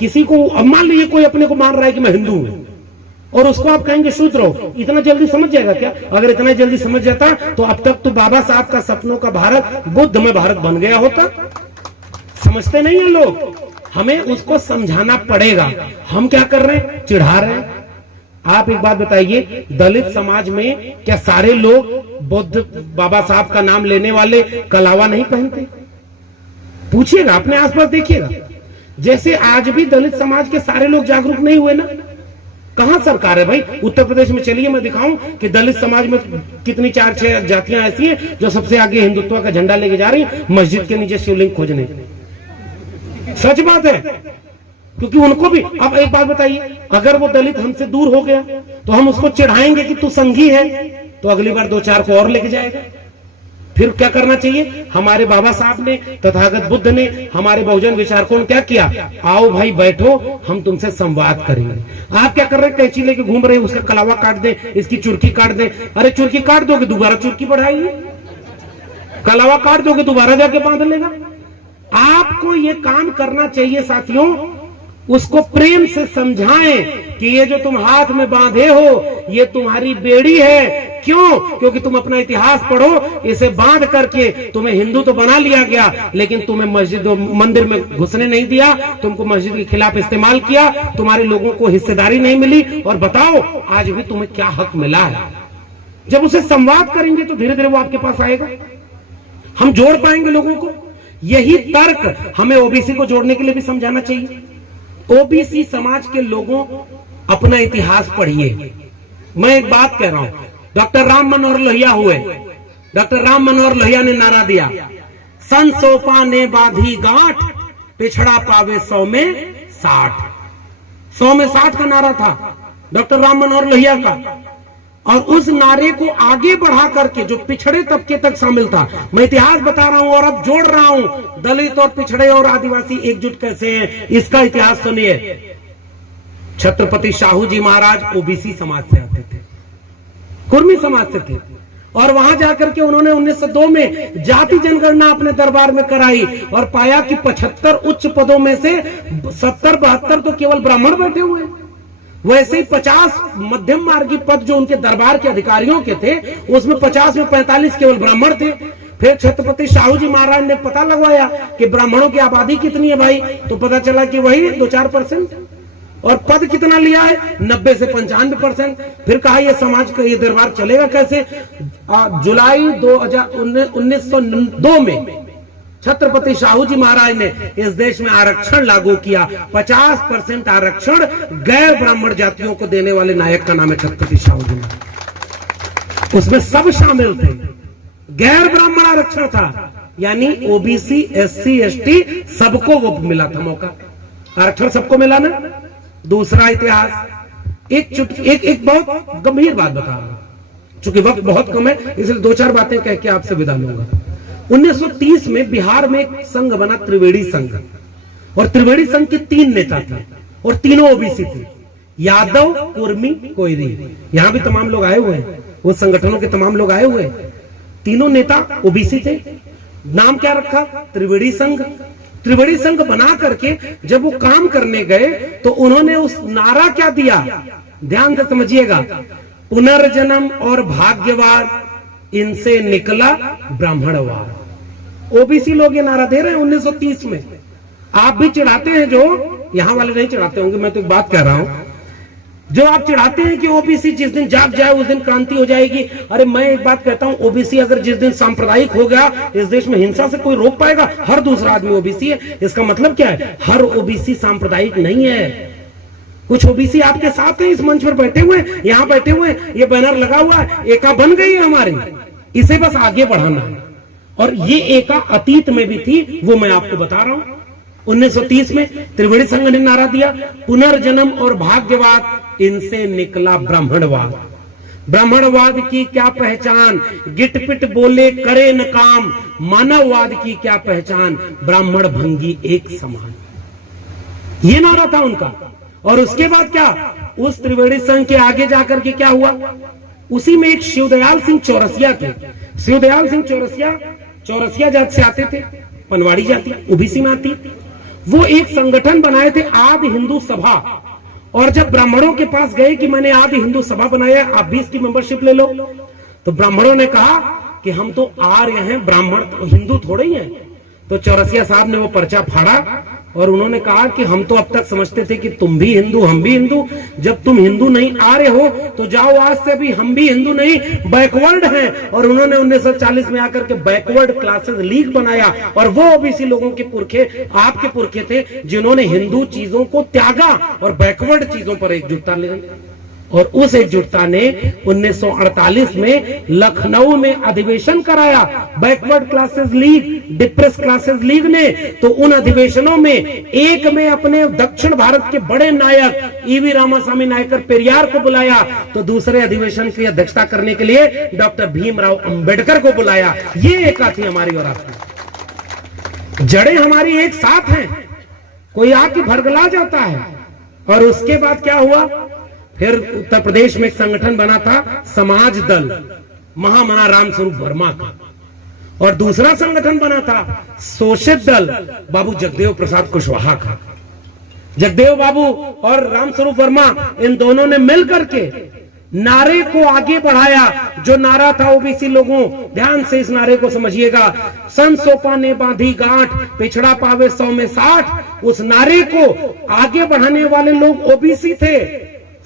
किसी को, अब मान लीजिए कोई अपने को मान रहा है कि मैं हिंदू हूं और उसको आप कहेंगे शूद्र हो, इतना जल्दी समझ जाएगा क्या? अगर इतना जल्दी समझ जाता तो अब तक तो बाबा साहब का सपनों का भारत बुद्ध में भारत बन गया होता। समझते नहीं है लोग, हमें उसको समझाना पड़ेगा। हम क्या कर रहे हैं? चिढ़ा रहे हैं। आप एक बात बताइए, दलित समाज में क्या सारे लोग बुद्ध बाबा साहब का नाम लेने वाले कलावा नहीं पहनते? पूछिएगा, अपने आसपास देखिएगा। जैसे आज भी दलित समाज के सारे लोग जागरूक नहीं हुए ना। कहां सरकार है भाई? उत्तर प्रदेश में चलिए, मैं दिखाऊं कि दलित समाज में कितनी 4-6 जातियां ऐसी हैं जो सबसे आगे हिंदुत्व का झंडा लेके जा रही हैं मस्जिद के नीचे शिवलिंग खोजने। सच बात है, क्योंकि उनको भी, अब एक बात बताइए, अगर वो दलित हमसे दूर हो गया तो हम उसको चिढ़ाएंगे कि तू संघी है, तो अगली बार 2-4 को और लेके जाएगा। फिर क्या करना चाहिए? हमारे बाबा साहब ने, तथागत बुद्ध ने, हमारे बहुजन विचारकों ने क्या किया? आओ भाई बैठो, हम तुमसे संवाद करेंगे। आप क्या कर रहे हैं? कैंची लेके घूम रहे हैं, उसका कलावा काट दे, इसकी चुरकी काट दे। अरे चुरकी काट दोगे दोबारा चुरकी बढ़ाइए, कलावा काट दोगे दोबारा जाके बांध लेगा। आपको ये काम करना चाहिए साथियों, उसको प्रेम से समझाएं कि ये जो तुम हाथ में बांधे हो ये तुम्हारी बेड़ी है। क्यों? क्योंकि तुम अपना इतिहास पढ़ो, इसे बांध करके तुम्हें हिंदू तो बना लिया गया, लेकिन तुम्हें मस्जिद मंदिर में घुसने नहीं दिया, तुमको मस्जिद के खिलाफ इस्तेमाल किया, तुम्हारे लोगों को हिस्सेदारी नहीं मिली, और बताओ आज भी तुम्हें क्या हक मिला है। जब उसे संवाद करेंगे तो धीरे धीरे वो आपके पास आएगा, हम जोड़ पाएंगे लोगों को। यही तर्क हमें ओबीसी को जोड़ने के लिए भी समझाना चाहिए। ओबीसी समाज के लोगों, अपना इतिहास पढ़िए। मैं एक बात कह रहा हूं, डॉक्टर राम मनोहर लोहिया हुए, डॉक्टर राम मनोहर लोहिया ने नारा दिया, सन सोपा ने बांधी गांठ, पिछड़ा पावे 100 में 60। 100 में 60 का नारा था डॉक्टर राम मनोहर लोहिया का। और उस नारे को आगे बढ़ा करके जो पिछड़े तबके तक शामिल था, मैं इतिहास बता रहा हूं और अब जोड़ रहा हूं, दलित और पिछड़े और आदिवासी एकजुट कैसे हैं, इसका इतिहास सुनिए। छत्रपति शाहू जी महाराज ओबीसी समाज से आते थे, कुर्मी समाज से थे, और वहां जाकर के उन्होंने 1902 में जाति जनगणना अपने दरबार में कराई और पाया कि 75 उच्च पदों में से 70-72 तो केवल ब्राह्मण बैठे हुए हैं। वैसे ही 50 मध्यम मार्गी पद जो उनके दरबार के अधिकारियों के थे, उसमें 50 में 45 केवल ब्राह्मण थे। फिर छत्रपति शाहू जी महाराज ने पता लगवाया कि ब्राह्मणों की आबादी कितनी है भाई, तो पता चला कि वही 2-4%। और पद कितना लिया है? 90 से 95%। फिर कहा ये समाज का ये दरबार चलेगा कैसे? जुलाई 1902 में छत्रपति शाहू जी महाराज ने इस देश में आरक्षण लागू किया। 50% आरक्षण गैर ब्राह्मण जातियों को देने वाले नायक का नाम है छत्रपति शाहू जी महाराज। उसमें सब शामिल थे, गैर ब्राह्मण आरक्षण था, यानी ओबीसी, एससी, एसटी सबको वो मिला था मौका, आरक्षण सबको मिला ना। दूसरा इतिहास, एक बहुत गंभीर बात बता रहा हूं, चूंकि वक्त बहुत कम है इसलिए 2-4 बातें कह के आपसे विदा लूंगा। 1930 में बिहार में एक संघ बना, त्रिवेणी संघ, और त्रिवेणी संघ के 3 नेता थे और तीनों ओबीसी थे, यादव, कुर्मी, कोयरी। यहां भी तमाम लोग आए हुए हैं, उस संगठनों के तमाम लोग आए हुए हैं। तीनों नेता ओबीसी थे। नाम क्या रखा? त्रिवेणी संघ। त्रिवेणी संघ बना करके जब वो काम करने गए तो उन्होंने उस नारा क्या दिया, ध्यान से समझिएगा, पुनर्जन्म और भाग्यवाद, इनसे निकला ब्राह्मणवाद। ओबीसी लोग ये नारा दे रहे हैं 1930 में। आप भी चिढ़ाते हैं, जो यहां वाले नहीं चिढ़ाते होंगे, मैं तो एक बात कह रहा हूं, जो आप चिढ़ाते हैं कि ओबीसी जिस दिन जाग जाए उस दिन क्रांति हो जाएगी। अरे मैं एक बात कहता हूं, ओबीसी अगर जिस दिन सांप्रदायिक हो गया, इस देश में हिंसा से कोई रोक पाएगा? हर दूसरा आदमी ओबीसी है। इसका मतलब क्या है? हर ओबीसी सांप्रदायिक नहीं है। कुछ ओबीसी आपके साथ हैं, इस मंच पर बैठे हुए, यहां बैठे हुए, ये बैनर लगा हुआ है, एका बन गई है हमारी, इसे बस आगे बढ़ाना है। और ये एका अतीत में भी थी, वो मैं आपको बता रहा हूं। 1930 में त्रिवेणी संघ ने नारा दिया, पुनर्जन्म और भाग्यवाद, इनसे निकला ब्राह्मणवाद। ब्राह्मणवाद की क्या पहचान, गिटपिट बोले करे न काम, मानववाद की क्या पहचान, ब्राह्मण भंगी एक समान। ये नारा था उनका। और उसके बाद क्या, उस त्रिवेणी संघ के आगे जाकर के क्या हुआ, उसी में एक शिवदयाल सिंह चौरसिया थे। शिवदयाल सिंह चौरसिया जाति से आते थे, पनवाड़ी जाति ओबीसी में आती। वो एक संगठन बनाए थे, आदि हिंदू सभा। और जब ब्राह्मणों के पास गए कि मैंने आदि हिंदू सभा बनाया, आप भी इसकी मेंबरशिप ले लो, तो ब्राह्मणों ने कहा कि हम तो आर्य हैं, ब्राह्मण तो हिंदू थोड़े ही हैं। तो चौरसिया साहब ने वो पर्चा फाड़ा और उन्होंने कहा कि हम तो अब तक समझते थे कि तुम भी हिंदू, हम भी हिंदू, जब तुम हिंदू नहीं आर्य हो तो जाओ आज से भी हम भी हिंदू नहीं, बैकवर्ड हैं। और उन्होंने 1940 में आकर के बैकवर्ड क्लासेस लीग बनाया, और वो ओबीसी लोगों के पुरखे, आपके पुरखे थे, जिन्होंने हिंदू चीजों को त्यागा और बैकवर्ड चीजों पर एकजुटता ले। और उस एकजुटता ने 1948 में लखनऊ में अधिवेशन कराया, backward classes league, depress classes league ने। तो उन अधिवेशनों में एक में अपने दक्षिण भारत के बड़े नायक ईवी रामास्वामी नायकर पेरियार को बुलाया, तो दूसरे अधिवेशन की अध्यक्षता करने के लिए डॉक्टर भीमराव अंबेडकर को बुलाया। ये एका थी हमारी और आपकी, जड़ें हमारी एक साथ हैं। कोई आके भरगला जाता है। और उसके बाद क्या हुआ, फिर उत्तर प्रदेश में एक संगठन बना था समाज दल, महामना रामस्वरूप वर्मा का, और दूसरा संगठन बना था शोषित दल बाबू जगदेव प्रसाद कुशवाहा का। जगदेव बाबू और रामस्वरूप वर्मा इन दोनों ने मिलकर के नारे को आगे बढ़ाया। जो नारा था ओबीसी लोगों, ध्यान से इस नारे को समझिएगा, सन सोपा ने बांधी गांठ, पिछड़ा पावे 100 में 60। उस नारे को आगे बढ़ाने वाले लोग ओबीसी थे।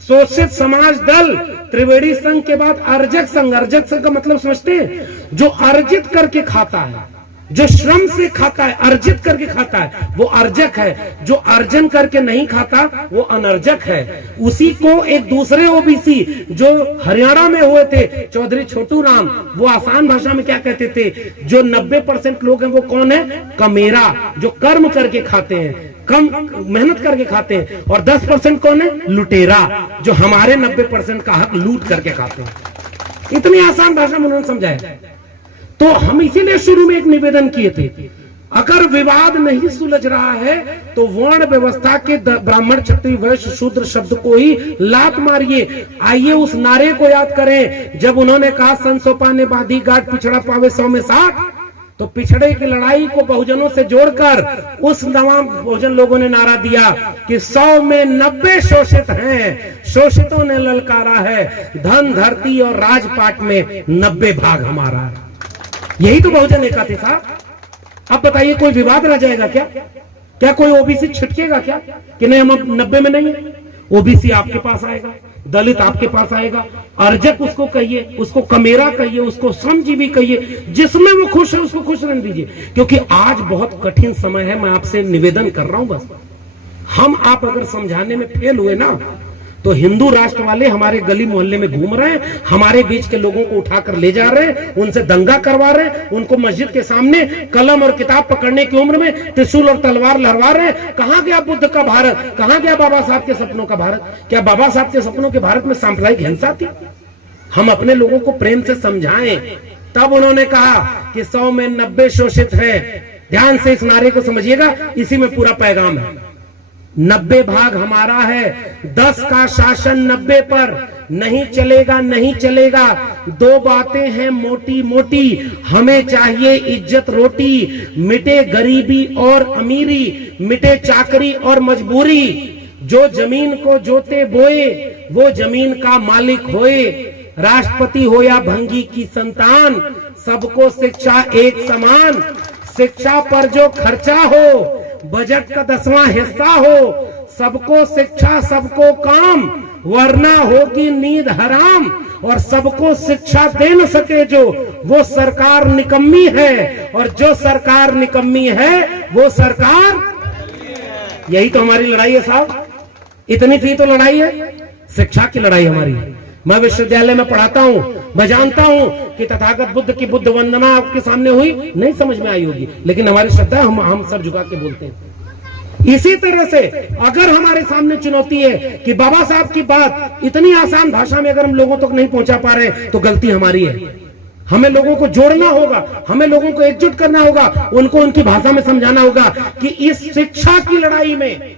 शोषित समाज दल, त्रिवेणी संघ के बाद अर्जक संघ। अर्जक संघ का मतलब समझते हैं, जो अर्जित करके खाता है, जो श्रम से खाता है, अर्जित करके खाता है, वो अर्जक है। जो अर्जन करके नहीं खाता वो अनर्जक है। उसी को एक दूसरे ओबीसी जो हरियाणा में हुए थे, चौधरी छोटू राम, वो आसान भाषा में क्या कहते थे, जो 90% लोग हैं वो कौन है, कमेरा, जो कर्म करके खाते हैं, कम मेहनत करके खाते हैं। और 10% कौन है, लुटेरा, जो हमारे 90% का हक लूट करके खाते हैं। इतनी आसान भाषा में उन्होंने समझाया। तो हम इसीलिए शुरू में एक निवेदन किए थे, अगर विवाद नहीं सुलझ रहा है तो वर्ण व्यवस्था के ब्राह्मण क्षत्रिय वैश्य शूद्र शब्द को ही लात मारिए। आइए उस नारे को याद करें, जब उन्होंने कहा सन सोपा ने बांधी गांठ, पिछड़ा पावे 100 में 60, तो पिछड़े की लड़ाई को बहुजनों से जोड़कर उस नवाब बहुजन लोगों ने नारा दिया कि 100 में 90 शोषित हैं, शोषितों ने ललकारा है, धन धरती और राजपाट में 90 भाग हमारा है। यही तो बहुजन एका थे साहब। अब बताइए कोई विवाद रह जाएगा क्या? क्या कोई ओबीसी छिटकेगा क्या कि नहीं हम अब 90 में नहीं? ओबीसी आपके पास आएगा, दलित आपके पास आएगा, अर्जक उसको कहिए, उसको कमेरा कहिए, उसको श्रमजीवी कहिए, जिसमें वो खुश है उसको खुश रहने दीजिए। क्योंकि आज बहुत कठिन समय है। मैं आपसे निवेदन कर रहा हूं, बस हम आप अगर समझाने में फेल हुए ना, तो हिंदू राष्ट्र वाले हमारे गली मोहल्ले में घूम रहे हैं, हमारे बीच के लोगों को उठाकर ले जा रहे हैं, उनसे दंगा करवा रहे हैं, उनको मस्जिद के सामने कलम और किताब पकड़ने की उम्र में त्रिशूल और तलवार लहरा रहे हैं। कहां गया बुद्ध का भारत? कहां गया बाबा साहब के सपनों का भारत? क्या बाबा साहब के सपनों के भारत में सांप्रदायिक हिंसा थी? हम अपने लोगों को प्रेम से समझाएं। तब उन्होंने कहा कि 100 में 90 शोषित है। ध्यान से इस नारे को समझिएगा, इसी में पूरा पैगाम है। 90 भाग हमारा है, 10 का शासन 90 पर नहीं चलेगा, नहीं चलेगा। 2 बातें हैं मोटी मोटी, हमें चाहिए इज्जत रोटी, मिटे गरीबी और अमीरी, मिटे चाकरी और मजबूरी। जो जमीन को जोते बोए वो जमीन का मालिक होए, राष्ट्रपति हो या भंगी की संतान, सबको शिक्षा एक समान। शिक्षा पर जो खर्चा हो बजट का 10वां हिस्सा हो, सबको शिक्षा सबको काम, वरना होगी नींद हराम। और सबको शिक्षा दे न सके जो, वो सरकार निकम्मी है, और जो सरकार निकम्मी है वो सरकार। यही तो हमारी लड़ाई है साहब, इतनी सी तो लड़ाई है, शिक्षा की लड़ाई हमारी है। मैं विश्वविद्यालय में पढ़ाता हूं, मैं जानता हूं कि तथागत बुद्ध की बुद्ध वंदना आपके सामने हुई, नहीं समझ में आई होगी, लेकिन हमारी श्रद्धा हम सर झुका के बोलते हैं। इसी तरह से अगर हमारे सामने चुनौती है कि बाबा साहब की बात इतनी आसान भाषा में अगर हम लोगों तक नहीं पहुंचा पा रहे, तो गलती हमारी है। हमें लोगों को जोड़ना होगा, हमें लोगों को एकजुट करना होगा, उनको उनकी भाषा में समझाना होगा कि इस शिक्षा की लड़ाई में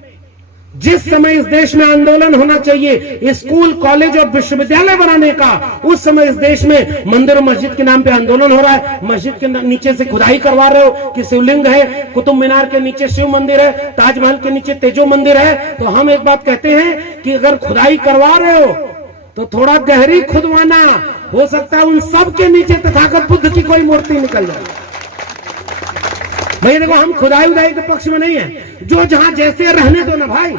जिस समय इस देश में आंदोलन होना चाहिए स्कूल कॉलेज और विश्वविद्यालय बनाने का, उस समय इस देश में मंदिर और मस्जिद के नाम पे आंदोलन हो रहा है। मस्जिद के नीचे से खुदाई करवा रहे हो कि शिवलिंग है, कुतुब मीनार के नीचे शिव मंदिर है, ताजमहल के नीचे तेजो मंदिर है। तो हम एक बात कहते हैं कि अगर खुदाई करवा रहे हो तो थोड़ा गहरी खुदवाना, हो सकता है उन सब के नीचे तथागत बुद्ध की कोई मूर्ति निकल जाए। भाई देखो, हम खुदाई उदाई के पक्ष में नहीं है, जो जहां जैसे रहने दो ना भाई।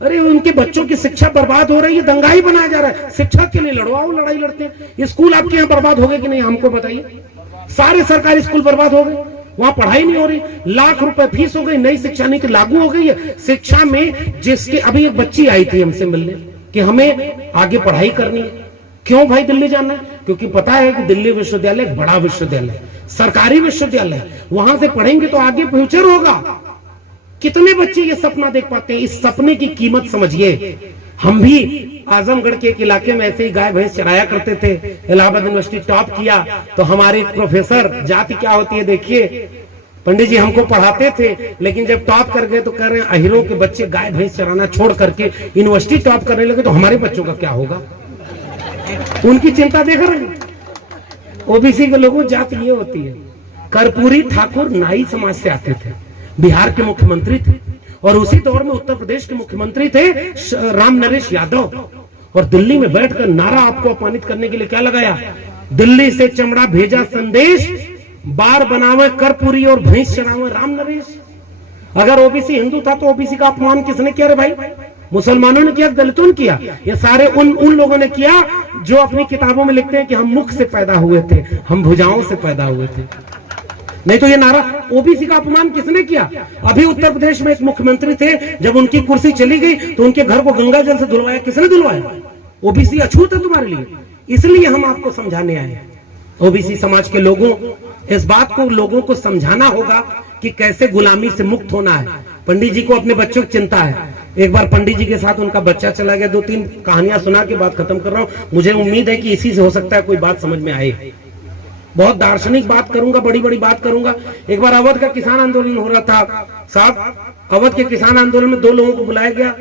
अरे उनके बच्चों की शिक्षा बर्बाद हो रही है, दंगाई बनाया जा रहा है। शिक्षा के लिए लड़ो, आओ लड़ाई लड़ते हैं। स्कूल आपके यहाँ बर्बाद हो गए कि नहीं, हमको बताइए। सारे सरकारी स्कूल बर्बाद हो गए, वहां पढ़ाई नहीं हो रही, लाख रुपए फीस हो गई, नई शिक्षा नीति लागू हो गई है। शिक्षा में जिसके, अभी एक बच्ची आई थी हमसे मिलने, कि हमें आगे पढ़ाई करनी है। क्यों भाई दिल्ली जाना है? क्योंकि पता है कि दिल्ली विश्वविद्यालय एक बड़ा विश्वविद्यालय है, सरकारी विश्वविद्यालय, वहां से पढ़ेंगे तो आगे फ्यूचर होगा। कितने बच्चे ये सपना देख पाते हैं? इस सपने की कीमत समझिए। हम भी आजमगढ़ के एक इलाके में ऐसे ही गाय भैंस चराया करते थे, इलाहाबाद यूनिवर्सिटी टॉप किया तो हमारे प्रोफेसर, जाति क्या होती है देखिए, पंडित जी हमको पढ़ाते थे, लेकिन जब टॉप कर गए तो कह रहे हैं अहिरों के बच्चे गाय भैंस चराना छोड़ करके यूनिवर्सिटी टॉप करने लगे तो हमारे बच्चों का क्या होगा? उनकी चिंता देख रहे हैं। ओबीसी के लोगों जाति ये होती है। कर्पूरी ठाकुर नाई समाज से आते थे, बिहार के मुख्यमंत्री थे, और उसी दौर में उत्तर प्रदेश के मुख्यमंत्री थे राम नरेश यादव। और दिल्ली में बैठकर नारा आपको अपमानित करने के लिए क्या लगाया? दिल्ली से चमड़ा भेजा संदेश, बार बनावे कर्पूरी और भैंस चरावे राम नरेश। अगर ओबीसी हिंदू था तो ओबीसी का अपमान किसने किया रे भाई? मुसलमानों ने किया, दलितों ने किया? ये सारे उन लोगों ने किया जो अपनी किताबों में लिखते हैं कि हम मुख से पैदा हुए थे, हम भुजाओं से पैदा हुए थे। नहीं तो ये नारा, ओबीसी का अपमान किसने किया? अभी उत्तर प्रदेश में एक मुख्यमंत्री थे, जब उनकी कुर्सी चली गई तो उनके घर को गंगा जल से धुलवाया। किसने धुलवाया? ओबीसी अछूत है तुम्हारे लिए, इसलिए हम आपको समझाने आए। ओबीसी समाज के लोगों, इस बात को लोगों को समझाना होगा कि कैसे गुलामी से मुक्त होना है। पंडित जी को अपने बच्चों की चिंता है। एक बार पंडित जी के साथ उनका बच्चा चला गया, 2-3 कहानियां सुना के बात खत्म कर रहा हूं। मुझे उम्मीद है कि इसी से हो सकता है कोई बात समझ में आए। बहुत दार्शनिक बात करूंगा, बड़ी बड़ी बात करूंगा। एक बार अवध का किसान आंदोलन हो रहा था साहब। अवध के किसान आंदोलन में 2 लोगों को बुलाया गया,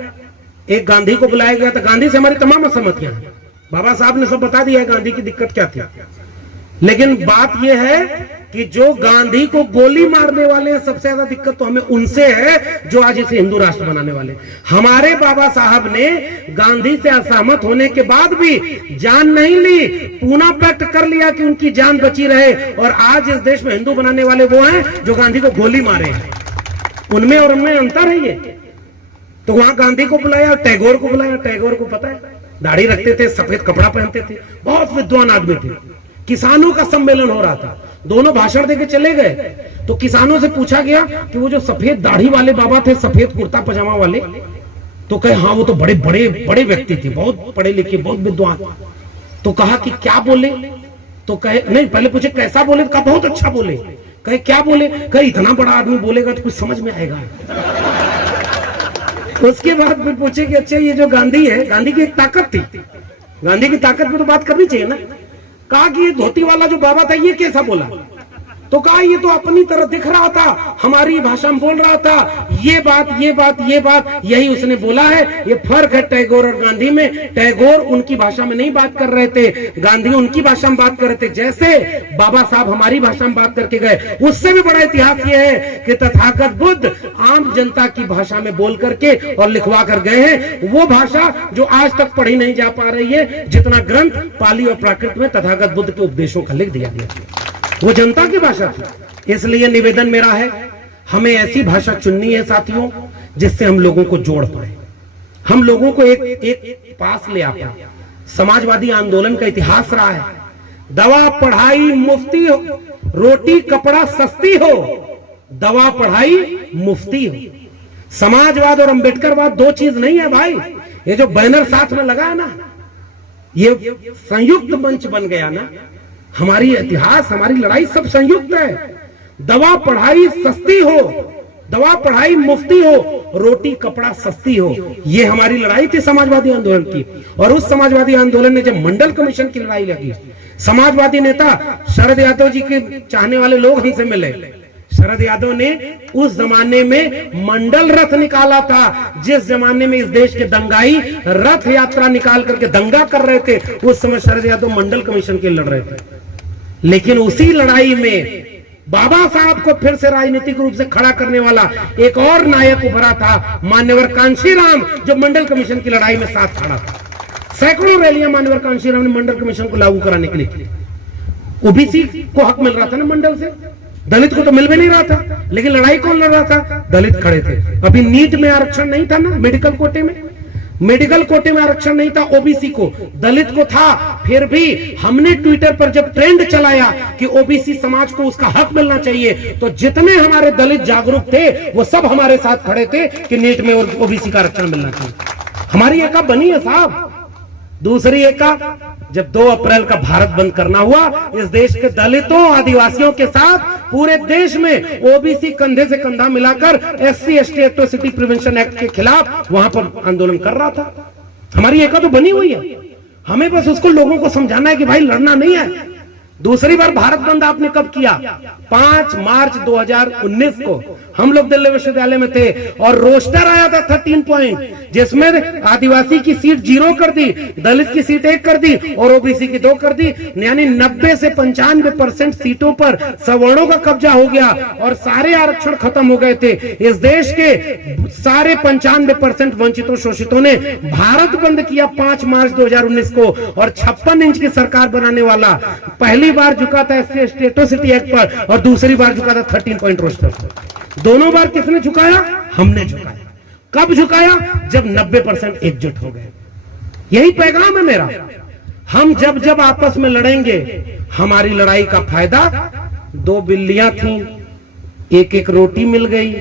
एक गांधी को बुलाया गया था। गांधी से हमारी तमाम असहमतियां हैं, बाबा साहब ने सब बता दिया है गांधी की दिक्कत क्या थी। लेकिन बात यह है कि जो गांधी को गोली मारने वाले हैं, सबसे ज्यादा दिक्कत तो हमें उनसे है जो आज इसे हिंदू राष्ट्र बनाने वाले। हमारे बाबा साहब ने गांधी से असहमत होने के बाद भी जान नहीं ली, पूना पैक्ट कर लिया कि उनकी जान बची रहे, और आज इस देश में हिंदू बनाने वाले वो हैं जो गांधी को गोली मारे हैं। उनमें और उनमें अंतर है ये। तो वहां गांधी को बुलाया, टैगोर को बुलाया। टैगोर को पता है, दाढ़ी रखते थे, सफेद कपड़ा पहनते थे, बहुत विद्वान आदमी थे। किसानों का सम्मेलन हो रहा था, दोनों भाषण देके चले गए। तो किसानों से पूछा गया कि वो जो सफेद दाढ़ी वाले बाबा थे, सफेद कुर्ता पजामा वाले, तो कहे हाँ वो तो बड़े बड़े बड़े व्यक्ति थे, बहुत पढ़े लिखे, बहुत विद्वान। तो कहा कि क्या बोले? तो कहे नहीं, पहले पूछे कैसा बोले? तो कहा बहुत अच्छा बोले। कहे क्या बोले? कहे इतना बड़ा आदमी बोलेगा तो कुछ समझ में आएगा। उसके बाद फिर पूछे कि अच्छा ये जो गांधी है, गांधी की एक ताकत थी, गांधी की ताकत पे तो बात करनी चाहिए ना। कहा कि ये धोती वाला जो बाबा था ये कैसा बोला? तो कहा ये तो अपनी तरह दिख रहा था, हमारी भाषा में बोल रहा था, ये बात ये बात ये बात यही उसने बोला है। ये फर्क है टैगोर और गांधी में। टैगोर उनकी भाषा में नहीं बात कर रहे थे, गांधी उनकी भाषा में बात कर रहे थे। जैसे बाबा साहब हमारी भाषा में बात करके गए, उससे भी बड़ा इतिहास ये है कि तथागत बुद्ध आम जनता की भाषा में बोल करके और लिखवा कर गए हैं, वो भाषा जो आज तक पढ़ी नहीं जा पा रही है, जितना ग्रंथ पाली और प्राकृत में तथागत बुद्ध के उपदेशों का लिख दिया गया, वो जनता की भाषा थी। इसलिए निवेदन मेरा है, हमें ऐसी भाषा चुननी है साथियों जिससे हम लोगों को जोड़ पाए, हम लोगों को एक पास ले आ पाए। समाजवादी आंदोलन का इतिहास रहा है, दवा पढ़ाई मुफ्ती हो, रोटी कपड़ा सस्ती हो, दवा पढ़ाई मुफ्ती हो। समाजवाद और अंबेडकरवाद 2 चीज नहीं है भाई। ये जो बैनर साथ में लगा है ना, ये संयुक्त मंच बन गया ना। हमारी इतिहास, हमारी लड़ाई सब संयुक्त है। दवा पढ़ाई सस्ती हो, दवा पढ़ाई मुफ्ती हो, रोटी कपड़ा सस्ती हो, ये हमारी लड़ाई थी समाजवादी आंदोलन की। और उस समाजवादी आंदोलन ने जब मंडल कमीशन की लड़ाई लगी, समाजवादी नेता शरद यादव जी के चाहने वाले लोग हमसे मिले। शरद यादव ने उस जमाने में मंडल रथ निकाला था, जिस जमाने में इस देश के दंगाई रथ यात्रा निकाल करके दंगा कर रहे थे, उस समय शरद यादव मंडल कमीशन के लड़ रहे थे। लेकिन उसी लड़ाई में बाबा साहब को फिर से राजनीतिक रूप से खड़ा करने वाला एक और नायक उभरा था, मान्यवर कांशीराम, जो मंडल कमीशन की लड़ाई में साथ खड़ा था। सैकड़ों रैलियां मान्यवर कांशीराम ने मंडल कमीशन को लागू कराने के लिए की। ओबीसी को हक मिल रहा था ना मंडल से, दलित को तो मिल भी नहीं रहा था। लेकिन लड़ाई कौन लड़ रहा था? दलित खड़े थे। अभी नीट में आरक्षण नहीं था ना, मेडिकल कोटे में, मेडिकल कोटे में आरक्षण नहीं था ओबीसी को, दलित को था। फिर भी हमने ट्विटर पर जब ट्रेंड चलाया कि ओबीसी समाज को उसका हक मिलना चाहिए, तो जितने हमारे दलित जागरूक थे वो सब हमारे साथ खड़े थे कि नीट में ओबीसी का आरक्षण मिलना चाहिए। हमारी एका बनी है साहब। दूसरी एका, जब 2 अप्रैल का भारत बंद करना हुआ, इस देश के दलितों आदिवासियों के साथ पूरे देश में ओबीसी कंधे से कंधा मिलाकर SC ST atrocity prevention act के खिलाफ वहां पर आंदोलन कर रहा था। हमारी एका तो बनी हुई है, हमें बस उसको लोगों को समझाना है कि भाई लड़ना नहीं है। दूसरी बार भारत बंद आपने कब किया? 5 मार्च 2019 को हम लोग दिल्ली विश्वविद्यालय में थे और रोस्टर आया था 13 पॉइंट, जिसमें आदिवासी की सीट 0 कर दी, दलित की सीट 1 कर दी और ओबीसी की 2 कर दी। यानी 90 से 95% सीटों पर सवर्णों का कब्जा हो गया और सारे आरक्षण खत्म हो गए थे। इस देश के सारे 95% वंचितों शोषितों ने भारत बंद किया 5 मार्च 2019 को और 56 इंच की सरकार बनाने वाला पहली बार झुका था SC ST एट्रोसिटी एक्ट पर और दूसरी बार झुका था 13 पॉइंट रोस्टर पर। दोनों बार किसने झुकाया? हमने झुकाया। कब झुकाया? जब 90% एकजुट हो गए। यही पैगाम है मेरा। हम जब जब आपस में लड़ेंगे, हमारी लड़ाई का फायदा, 2 बिल्लियां थीं, एक रोटी मिल गई,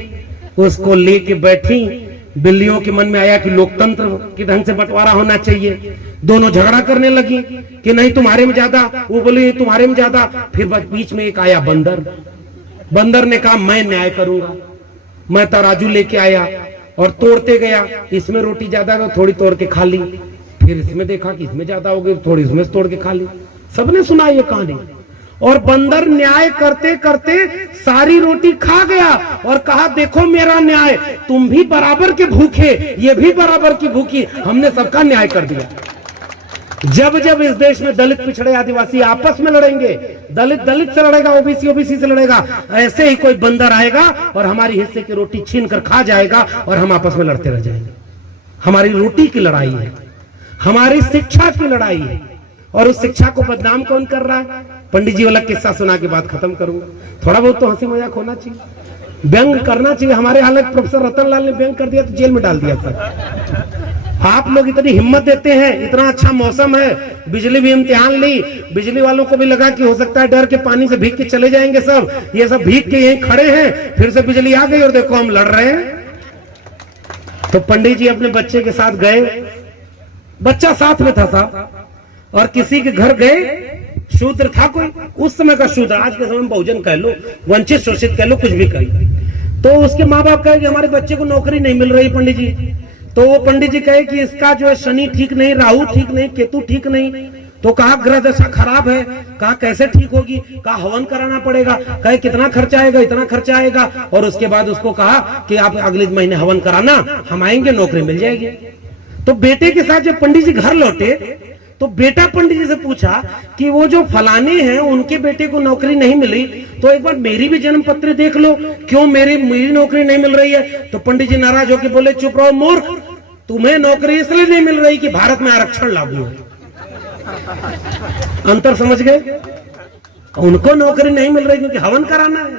उसको लेके बैठी। बिल्लियों के मन में आया कि लोकतंत्र के ढंग से बंटवारा होना चाहिए। दोनों झगड़ा करने लगी कि नहीं तुम्हारे में ज्यादा, वो बोली तुम्हारे में ज्यादा। फिर बीच में एक आया बंदर। बंदर ने कहा मैं न्याय करूंगा। मैं तराजू लेके आया और तोड़ते गया, इसमें रोटी ज्यादा है तो थोड़ी तोड़ के खा ली। फिर इसमें देखा कि इसमें ज्यादा हो गई, थोड़ी इसमें तोड़ के खा ली। सबने सुना ये कहानी। और बंदर न्याय करते करते सारी रोटी खा गया और कहा देखो मेरा न्याय, तुम भी बराबर के भूखे, ये भी बराबर की भूखी, हमने सबका न्याय कर दिया। जब जब इस देश में दलित पिछड़े आदिवासी आपस में लड़ेंगे, दलित दलित से लड़ेगा, ओबीसी ओबीसी से लड़ेगा, ऐसे ही कोई बंदर आएगा और हमारी हिस्से की रोटी छीन कर खा जाएगा और हम आपस में लड़ते रह जाएंगे। हमारी रोटी की लड़ाई है, हमारी शिक्षा की लड़ाई है। और उस शिक्षा को बदनाम कौन कर रहा है? पंडित जी वाला किस्सा सुना के बाद खत्म करूंगा। थोड़ा बहुत तो हंसी मजाक होना चाहिए, व्यंग करना चाहिए। हमारे हाल में प्रोफेसर रतनलाल ने व्यंग कर दिया तो जेल में डाल दिया सर। आप लोग इतनी हिम्मत देते हैं, इतना अच्छा मौसम है, बिजली भी इम्तिहान ली, बिजली वालों को भी लगा कि हो सकता है डर के पानी से भीग के चले जाएंगे सब, ये सब भीग के यहीं खड़े हैं, फिर से बिजली आ गई और देखो हम लड़ रहे हैं। तो पंडित जी अपने बच्चे के साथ गए, बच्चा साथ में था साहब, और किसी के घर गए, शूद्र था कोई, उस समय का शूद्र, आज के समय में बहुजन कह लो, वंचित शोषित कह लो, कुछ भी कह लो। तो उसके माँ बाप कहे कि हमारे बच्चे को नौकरी नहीं मिल रही पंडित जी। तो वो पंडित जी कहे कि इसका जो है शनि ठीक नहीं, राहु ठीक नहीं, केतु ठीक नहीं। तो कहा ग्रह दशा खराब है। कहा कैसे ठीक होगी? कहा हवन कराना पड़ेगा। कहे कितना खर्चा आएगा? इतना खर्चा आएगा। और उसके बाद उसको कहा कि आप अगले महीने हवन कराना, हम आएंगे, नौकरी मिल जाएगी। तो बेटे के साथ जब पंडित जी घर लौटे तो बेटा पंडित जी से पूछा कि वो जो फलाने हैं उनके बेटे को नौकरी नहीं मिली, तो एक बार मेरी भी जन्म पत्र देख लो, क्यों मेरी नौकरी नहीं मिल रही है? तो पंडित जी नाराज होकर बोले चुप रहो मूर्ख, तुम्हें नौकरी इसलिए नहीं मिल रही कि भारत में आरक्षण लागू है। अंतर समझ गए? उनको नौकरी नहीं मिल रही क्योंकि हवन कराना है,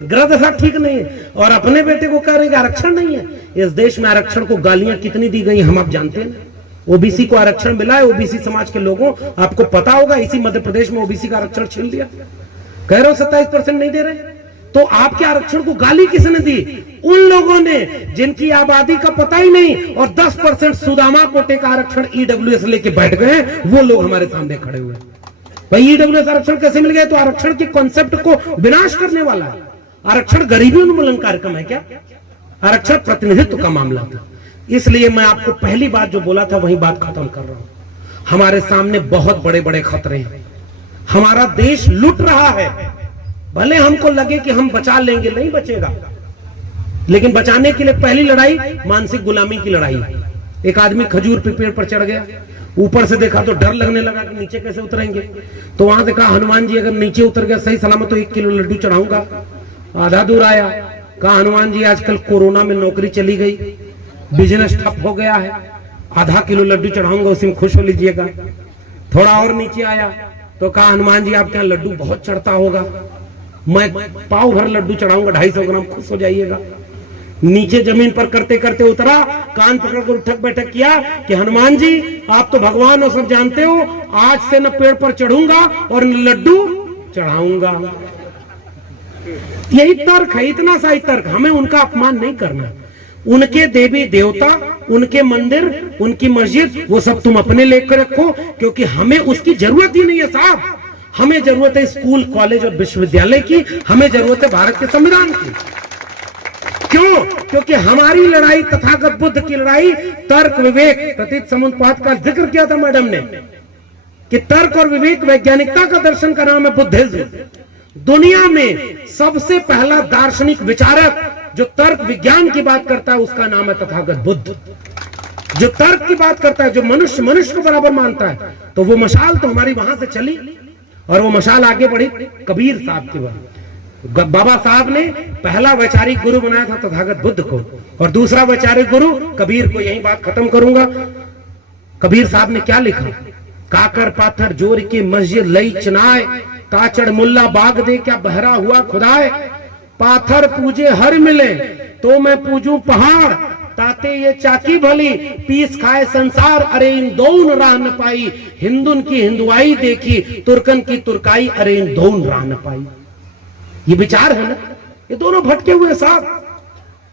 ग्रह दशा ठीक नहीं है, और अपने बेटे को कह रहे हैं कि आरक्षण नहीं है। इस देश में आरक्षण को गालियां कितनी दी गई हम आप जानते हैं। ओबीसी को आरक्षण मिला है, ओबीसी समाज के लोगों, आपको पता होगा, इसी मध्य प्रदेश में ओबीसी का आरक्षण छीन लिया। कह रहे हो 27% नहीं दे रहे, तो आपके आरक्षण को गाली किसने दी? उन लोगों ने जिनकी आबादी का पता ही नहीं और 10% सुदामा कोटे का आरक्षण ईडब्ल्यूएस लेके बैठ गए, वो लोग हमारे सामने खड़े हुए। भाई ईडब्ल्यूएस आरक्षण कैसे मिल गया? तो आरक्षण के कॉन्सेप्ट को विनाश करने वाला है। आरक्षण गरीबी उन्मूलन कार्यक्रम है क्या? आरक्षण प्रतिनिधित्व का मामला था। इसलिए मैं आपको पहली बात जो बोला था वही बात खत्म कर रहा हूं। हमारे सामने बहुत बड़े बड़े खतरे हैं। हमारा देश लुट रहा है। भले हमको लगे कि हम बचा लेंगे, नहीं बचेगा, लेकिन बचाने के लिए पहली लड़ाई मानसिक गुलामी की लड़ाई है। एक आदमी खजूर पे पेड़ पर चढ़ गया, ऊपर से देखा तो डर लगने लगा कि नीचे कैसे उतरेंगे। तो वहां से कहा हनुमान जी अगर नीचे उतर गया सही सलामत तो 1 किलो लड्डू चढ़ाऊंगा। आधा दूर आया, कहा हनुमान जी आजकल कोरोना में नौकरी चली गई, बिजनेस ठप हो गया है, आधा किलो लड्डू चढ़ाऊंगा, उसी में खुश हो लीजिएगा। थोड़ा और नीचे आया तो कहा हनुमान जी आपके यहाँ लड्डू बहुत चढ़ता होगा, मैं पाव भर लड्डू चढ़ाऊंगा 250 ग्राम, खुश हो जाइएगा। नीचे जमीन पर करते करते उतरा, कान पकड़कर उठक बैठक किया कि हनुमान जी आप तो भगवान हो, सब जानते हो, आज से न पेड़ पर चढ़ूंगा और लड्डू चढ़ाऊंगा। यही तर्क है, इतना सा ही तर्क। हमें उनका अपमान नहीं करना। उनके देवी देवता, उनके मंदिर, उनकी मस्जिद, वो सब तुम अपने लेकर रखो, क्योंकि हमें उसकी जरूरत ही नहीं है साहब। हमें जरूरत है स्कूल, कॉलेज और विश्वविद्यालय की, हमें जरूरत है भारत के संविधान की। क्यों? क्योंकि हमारी लड़ाई, तथागत बुद्ध की लड़ाई तर्क, विवेक, प्रतीत समुत्पाद का जिक्र किया था मैडम ने कि तर्क और विवेक, वैज्ञानिकता का दर्शन का नाम है बुद्धिज्म। दुनिया में सबसे पहला दार्शनिक विचारक जो तर्क विज्ञान की बात करता है उसका नाम है तथागत बुद्ध। जो तर्क की बात करता है, जो मनुष्य को बराबर मानता है, तो वो मशाल तो हमारी वहां से चली और वो मशाल आगे बढ़ी कबीर साहब की बात। बाबा साहब ने पहला वैचारिक गुरु बनाया था तथागत बुद्ध को, और दूसरा वैचारिक गुरु कबीर को। यही बात खत्म करूंगा। कबीर साहब ने क्या लिखा? काकर पाथर जोर की मस्जिद लई चनाए, ताचड़ मुल्ला बाग दे क्या बहरा हुआ खुदाए। पाथर पूजे हर मिले तो मैं पूजू पहाड़, ताते ये चाकी भली पीस खाए संसार। अरे इन दोन राह न पाई, हिंदुन की हिंदुआई देखी, तुर्कन की तुर्काई, अरे इन दोन राह न पाई। ये विचार है ना, ये दोनों भटके हुए साहब,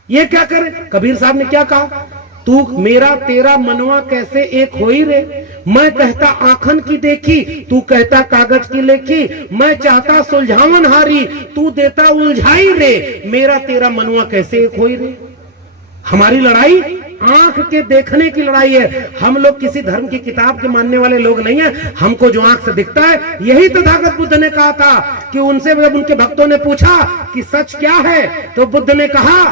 ये क्या करे? कबीर साहब ने क्या कहा? तू मेरा तेरा मनवा कैसे एक होई रे, मैं कहता आंखन की देखी, तू कहता कागज की लेखी। मैं चाहता सुलझावन हारी, तू देता उलझाई रे, मेरा तेरा मनवा कैसे एक होई रे। हमारी लड़ाई आंख के देखने की लड़ाई है। हम लोग किसी धर्म की किताब के मानने वाले लोग नहीं है। हमको जो आंख से दिखता है, यही तथागत बुद्ध ने कहा था कि उनसे जब उनके भक्तों ने पूछा कि सच क्या है, तो बुद्ध ने कहा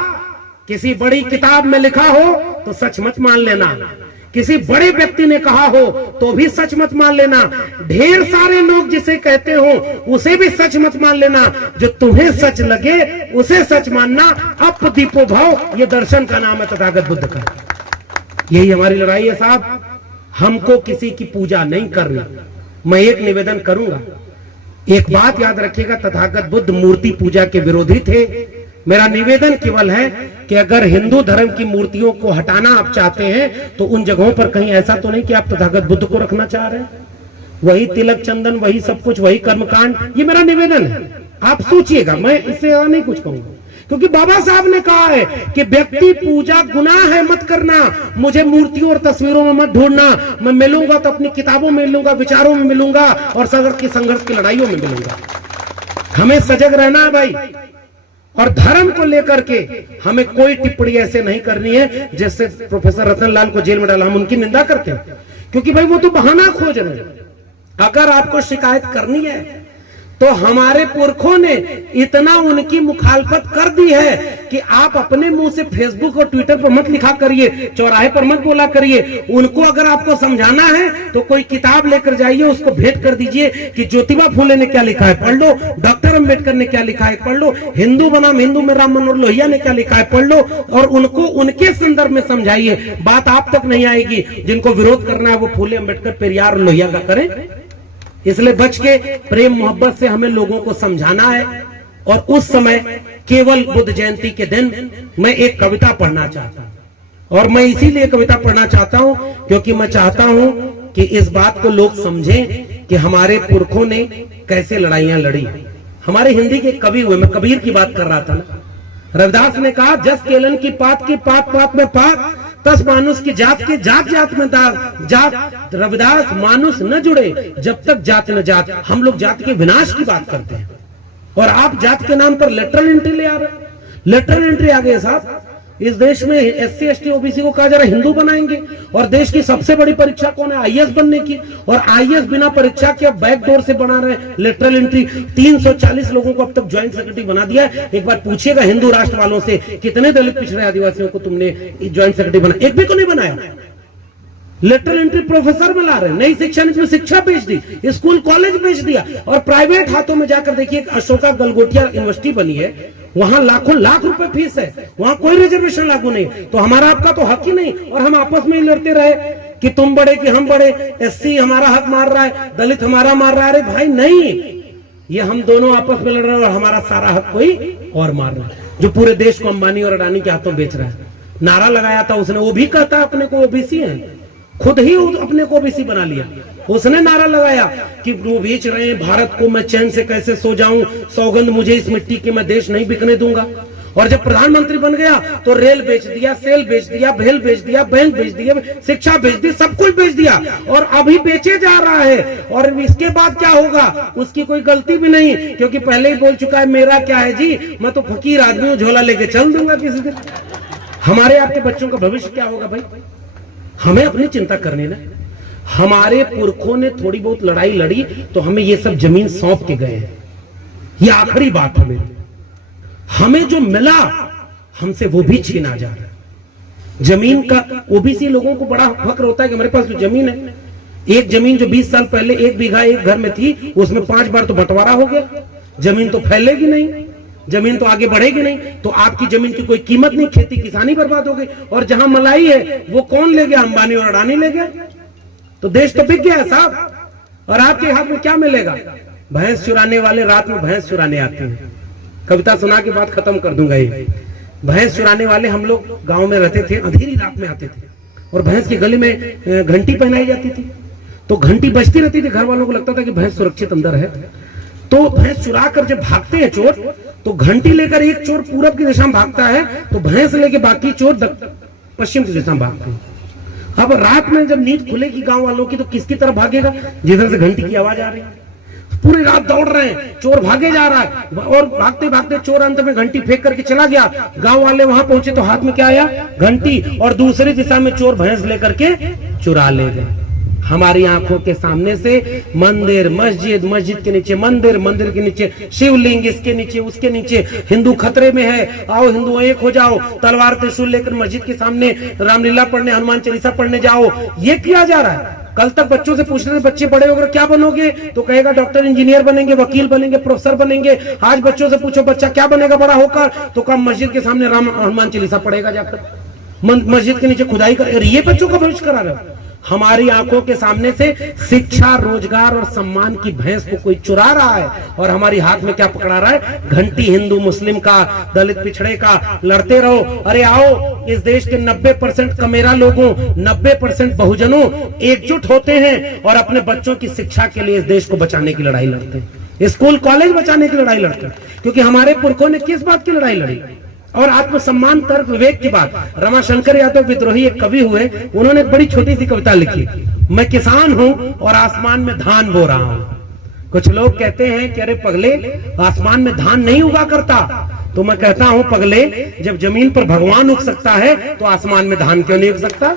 किसी बड़ी किताब में लिखा हो तो सच मत मान लेना, किसी बड़े व्यक्ति ने कहा हो तो भी सच मत मान लेना, ढेर सारे लोग जिसे कहते हो उसे भी सच मत मान लेना, जो तुम्हें सच लगे उसे सच मानना। अप दीपो भाव, ये दर्शन का नाम है तथागत बुद्ध का। यही हमारी लड़ाई है साहब। हमको किसी की पूजा नहीं करनी। मैं एक निवेदन करूंगा, एक बात याद रखिएगा, तथागत बुद्ध मूर्ति पूजा के विरोधी थे। मेरा निवेदन केवल है कि अगर हिंदू धर्म की मूर्तियों को हटाना आप चाहते हैं तो उन जगहों पर कहीं ऐसा तो नहीं कि आप तथागत बुद्ध को रखना चाह रहे हैं, वही तिलक चंदन, वही सब कुछ, वही कर्मकांड। ये मेरा निवेदन है, आप सोचिएगा, मैं इससे नहीं कुछ कहूंगा, क्योंकि बाबा साहब ने कहा है कि व्यक्ति पूजा गुनाह है, मत करना। मुझे मूर्तियों और तस्वीरों में मत ढूंढना। मैं मिलूंगा तो अपनी किताबों में मिलूंगा, विचारों में मिलूंगा और संघर्ष की लड़ाइयों में मिलूंगा। हमें सजग रहना है भाई, और धर्म को लेकर के हमें कोई टिप्पणी ऐसे नहीं करनी है जैसे प्रोफेसर रतनलाल को जेल में डाला। हम उनकी निंदा करते हैं क्योंकि भाई वो तो बहाना खोज रहे हैं। अगर आपको शिकायत करनी है तो हमारे पुरखों ने इतना उनकी मुखालफत कर दी है कि आप अपने मुंह से फेसबुक और ट्विटर पर मत लिखा करिए, चौराहे पर मत बोला करिए। उनको अगर आपको समझाना है तो कोई किताब लेकर जाइए, उसको भेंट कर दीजिए कि ज्योतिबा फूले ने क्या लिखा है पढ़ लो, डॉक्टर अंबेडकर ने क्या लिखा है पढ़ लो, हिंदू बनाम हिंदू में राम मनोहर लोहिया ने क्या लिखा है पढ़ लो, और उनको उनके संदर्भ में समझाइए। बात आप तक नहीं आएगी। जिनको विरोध करना है वो फूले, अंबेडकर, पेरियार और लोहिया का करें। इसलिए बच के प्रेम मोहब्बत से हमें लोगों को समझाना है। और उस समय केवल बुद्ध जयंती के दिन मैं एक कविता पढ़ना चाहता हूं, और मैं इसीलिए कविता पढ़ना चाहता हूं क्योंकि मैं चाहता हूं कि इस बात को लोग समझें कि हमारे पुरखों ने कैसे लड़ाइयां लड़ी। हमारे हिंदी के कवि हुए, मैं कबीर की बात कर रहा था ना, रविदास ने कहा जस केलन की पात पात में पात, तस मानुष की जात के जात जात में दाग जात। रविदास, मानुष न जुड़े जब तक जात न जात। हम लोग जात के विनाश की बात करते हैं और आप जात के नाम पर लेटरल एंट्री ले आ रहे हैं। लेटरल एंट्री आ गई साहब। इस देश में SC ST OBC को कहा जा रहा है हिंदू बनाएंगे, और देश की सबसे बड़ी परीक्षा कौन है? IAS बनने की, और IAS बिना परीक्षा के बैकडोर से बना रहे हैं लेटरल एंट्री। 340 लोगों को अब तक ज्वाइंट सेक्रेटरी बना दिया है। एक बार पूछिएगा हिंदू राष्ट्र वालों से, कितने दलित पिछड़े आदिवासियों को तुमने ज्वाइंट सेक्रेटरी बनाया? एक भी को नहीं बनाया। लेटरल एंट्री प्रोफेसर में ला रहे हैं। नई शिक्षा नीति में शिक्षा बेच दी, स्कूल कॉलेज बेच दिया, और प्राइवेट हाथों में जाकर देखिए अशोका गलगोटिया यूनिवर्सिटी बनी है, वहां लाखों लाख रुपए फीस है, वहां कोई रिजर्वेशन लागू नहीं। तो हमारा आपका तो हक ही नहीं, और हम आपस में ही लड़ते रहे कि तुम बड़े कि हम बड़े, SC हमारा हक मार रहा है, दलित हमारा मार रहा है। अरे भाई नहीं, ये हम दोनों आपस में लड़ रहे हैं और हमारा सारा हक कोई और मार रहा है, जो पूरे देश को अंबानी और अडानी के हाथों बेच रहा है। नारा लगाया था उसने, वो भी कहता है अपने को OBC है, खुद ही अपने को OBC बना लिया। उसने नारा लगाया कि वो बेच रहे हैं भारत को, मैं चैन से कैसे सो जाऊं, सौगंध मुझे इस मिट्टी की, मैं देश नहीं बिकने दूंगा। और जब प्रधानमंत्री बन गया तो रेल बेच दिया, सेल बेच दिया, भेल बेच दिया, बैंक बेच दिया, शिक्षा बेच दी, सब कुछ बेच दिया और अभी बेचे जा रहा है। और इसके बाद क्या होगा उसकी कोई गलती भी नहीं, क्योंकि पहले ही बोल चुका है मेरा क्या है जी, मैं तो फकीर आदमी हूं, झोला लेके चल दूंगा किसी दिन। हमारे आपके बच्चों का भविष्य क्या होगा भाई, हमें अपनी चिंता करनी ना। हमारे पुरखों ने थोड़ी बहुत लड़ाई लड़ी तो हमें ये सब जमीन सौंप के गए हैं, ये आखिरी बात है मेरी। हमें जो मिला हमसे वो भी छीना जा रहा है। जमीन का ओबीसी लोगों को बड़ा फक्र होता है कि हमारे पास जो जमीन है, एक जमीन जो 20 साल पहले 1 बीघा एक घर में थी उसमें 5 बार तो बंटवारा हो गया। जमीन तो फैलेगी नहीं, जमीन तो आगे बढ़ेगी नहीं, तो आपकी जमीन की कोई कीमत नहीं, खेती किसानी बर्बाद हो गई। और जहां मलाई है वो कौन ले गया, अंबानी और अडानी ले गया। तो देश तो बिक गया है साहब। और आपके हाथ में क्या मिलेगा, भैंस चुराने वाले रात में भैंस चुराने आते हैं। कविता सुना के बाद खत्म कर दूंगा ये। भैंस चुराने वाले, हम लोग गांव में रहते थे, अंधेरी रात में आते थे और भैंस के गले में घंटी पहनाई जाती थी, तो घंटी बजती रहती थी, घर वालों को लगता था कि भैंस सुरक्षित अंदर है। तो भैंस चुरा कर जब भागते हैं चोर, तो घंटी लेकर एक चोर पूरब की दिशा में भागता है तो भैंस लेके बाकी चोर पश्चिम की दिशा में भागते हैं। अब रात में जब नींद खुलेगी गांव वालों की तो किसकी तरफ भागेगा, जिधर से घंटी की आवाज आ रही है। पूरी रात दौड़ रहे हैं, चोर भागे जा रहा है और भागते भागते चोर अंत में घंटी फेंक करके चला गया। गांव वाले वहां पहुंचे तो हाथ में क्या आया, घंटी, और दूसरी दिशा में चोर भैंस लेकर के चुरा ले गए। हमारी आंखों के सामने से मंदिर, मस्जिद, मस्जिद के नीचे मंदिर, मंदिर के नीचे शिवलिंग, इसके नीचे उसके नीचे, हिंदू खतरे में है, आओ हिंदू एक हो जाओ, तलवार त्रिशूल लेकर मस्जिद के सामने रामलीला पढ़ने, हनुमान चालीसा पढ़ने जाओ, ये किया जा रहा है। कल तक बच्चों से पूछ रहे थे बच्चे बड़े होकर क्या बनोगे, तो कहेगा डॉक्टर इंजीनियर बनेंगे, वकील बनेंगे, प्रोफेसर बनेंगे। आज बच्चों से पूछो बच्चा क्या बनेगा बड़ा होकर, तो कम मस्जिद के सामने राम हनुमान चालीसा पढ़ेगा जाकर, मस्जिद के नीचे खुदाई कर। ये बच्चों का भविष्य करा रहे हो। हमारी आंखों के सामने से शिक्षा, रोजगार और सम्मान की भैंस को कोई चुरा रहा है और हमारी हाथ में क्या पकड़ा रहा है, घंटी। हिंदू मुस्लिम का, दलित पिछड़े का, लड़ते रहो। अरे आओ, इस देश के 90% कमेरा लोगों, 90% बहुजनों एकजुट होते हैं और अपने बच्चों की शिक्षा के लिए इस देश को बचाने की लड़ाई लड़ते हैं, स्कूल कॉलेज बचाने की लड़ाई लड़ते हैं। क्योंकि हमारे पुरखों ने किस बात की लड़ाई लड़ी, और आत्मसम्मान, तर्क, विवेक की बात। रमाशंकर यादव विद्रोही एक कवि हुए, उन्होंने एक बड़ी छोटी सी कविता लिखी, मैं किसान हूं और आसमान में धान बो रहा हूं। कुछ लोग कहते हैं कि अरे पगले, आसमान में धान नहीं उगा करता। तो मैं कहता हूं पगले, जब जमीन पर भगवान उग सकता है तो आसमान में धान क्यों नहीं उग सकता।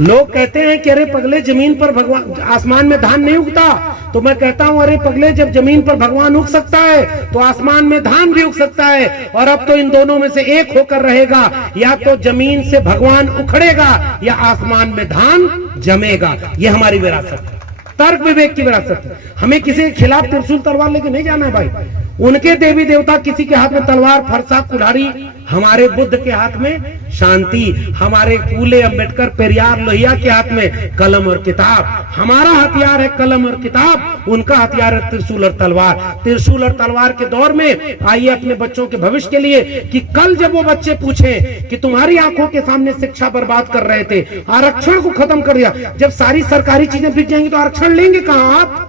लोग कहते हैं कि अरे पगले, जमीन पर भगवान, आसमान में धान नहीं उगता। तो मैं कहता हूं अरे पगले, जब जमीन पर भगवान उग सकता है तो आसमान में धान भी उग सकता है। और अब तो इन दोनों में से एक होकर रहेगा, या तो जमीन से भगवान उखड़ेगा या आसमान में धान जमेगा। ये हमारी विरासत है, तर्क विवेक की विरासत है। हमें किसी के खिलाफ त्रिशूल तलवार लेके नहीं जाना भाई। उनके देवी देवता, किसी के हाथ में तलवार, फरसा, कुल्हाड़ी, हमारे बुद्ध के हाथ में शांति, हमारे फूले, अंबेडकर, पेरियार, लोहिया के हाथ में कलम और किताब। हमारा हथियार है कलम और किताब, उनका हथियार है त्रिशूल और तलवार। त्रिशूल और तलवार के दौर में आइए अपने बच्चों के भविष्य के लिए, कि कल जब वो बच्चे पूछें कि तुम्हारी आंखों के सामने शिक्षा बर्बाद कर रहे थे, आरक्षण को खत्म कर दिया, जब सारी सरकारी चीजें बिक जाएंगी तो आरक्षण लेंगे कहां आप।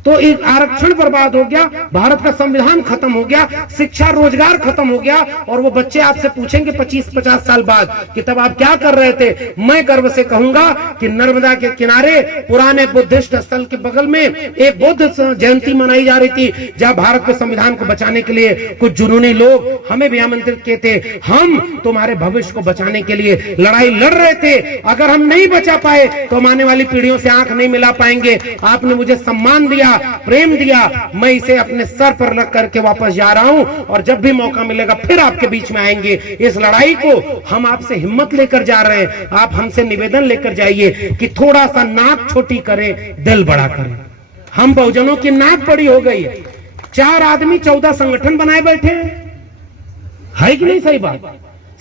तो एक आरक्षण बर्बाद हो गया, भारत का संविधान खत्म हो गया, शिक्षा रोजगार खत्म हो गया, और वो बच्चे आपसे पूछेंगे 25-50 साल बाद कि तब आप क्या कर रहे थे। मैं गर्व से कहूंगा कि नर्मदा के किनारे पुराने बुद्धिस्ट स्थल के बगल में एक बुद्ध जयंती मनाई जा रही थी, जहां भारत के संविधान को बचाने के लिए कुछ जुनूनी लोग हमें भी आमंत्रित किए थे। हम तुम्हारे भविष्य को बचाने के लिए लड़ाई लड़ रहे थे। अगर हम नहीं बचा पाए तो हम आने वाली पीढ़ियों से आंख नहीं मिला पाएंगे। आपने मुझे सम्मान दिया, प्रेम दिया, मैं इसे अपने सर पर रख करके वापस जा रहा हूं, और जब भी मौका मिलेगा फिर आपके बीच में आएंगे। इस लड़ाई को हम आपसे हिम्मत लेकर जा रहे हैं। आप हमसे निवेदन लेकर जाइए कि थोड़ा सा नाक छोटी करें, दिल बड़ा करें। हम बहुजनों की नाक बड़ी हो गई है, 4 आदमी 14 संगठन बनाए बैठे है कि नहीं, सही बात।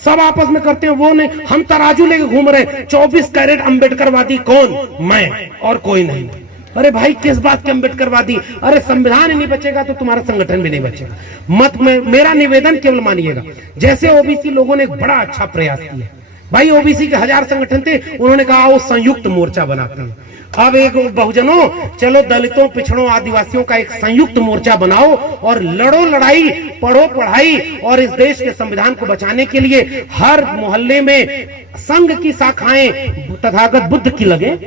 सब आपस में करते हैं, वो नहीं, हम तराजू लेके घूम रहे हैं। 24 कैरेट अंबेडकरवादी कौन, मैं और कोई नहीं। अरे भाई किस बात के अंबेडकरवादी, अरे संविधान ही नहीं बचेगा तो तुम्हारा संगठन भी नहीं बचेगा। मत में मेरा निवेदन केवल मानिएगा, जैसे ओबीसी लोगों ने एक बड़ा अच्छा प्रयास किया भाई ओबीसी के 1000 संगठन थे, उन्होंने कहा आओ संयुक्त मोर्चा बनाते हैं। अब एक बहुजनों, चलो दलितों, पिछड़ों, आदिवासियों का एक संयुक्त मोर्चा बनाओ और लड़ो लड़ाई, पढ़ो पढ़ाई, और इस देश के संविधान को बचाने के लिए हर मोहल्ले में संघ की शाखाएं तथागत बुद्ध की लगे।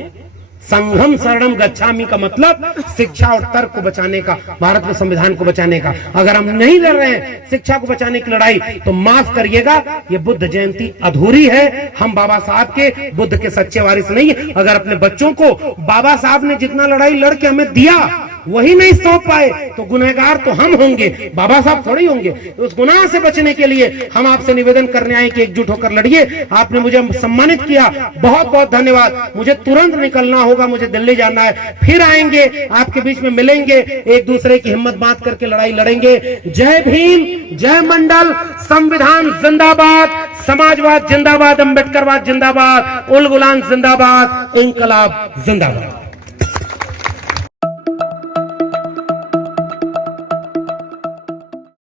संघम शरणम गच्छामि का मतलब शिक्षा और तर्क को बचाने का, भारत के संविधान को बचाने का। अगर हम नहीं लड़ रहे हैं शिक्षा को बचाने की लड़ाई, तो माफ करिएगा, ये बुद्ध जयंती अधूरी है। हम बाबा साहब के, बुद्ध के सच्चे वारिस नहीं। अगर अपने बच्चों को बाबा साहब ने जितना लड़ाई लड़ के हमें दिया वही नहीं सौंप पाए, तो गुनहगार तो हम होंगे, बाबा साहब थोड़ी होंगे। तो उस गुनाह से बचने के लिए हम आपसे निवेदन करने आए कि एकजुट होकर लड़िए। आपने मुझे सम्मानित किया, बहुत बहुत धन्यवाद। मुझे तुरंत निकलना होगा, मुझे दिल्ली जाना है, फिर आएंगे आपके बीच में मिलेंगे, एक दूसरे की हिम्मत बांध करके लड़ाई लड़ेंगे। जय भीम, जय मंडल, संविधान जिंदाबाद, समाजवाद जिंदाबाद, अम्बेडकरवाद जिंदाबाद, उल गुलाम जिंदाबाद, इंकलाब जिंदाबाद।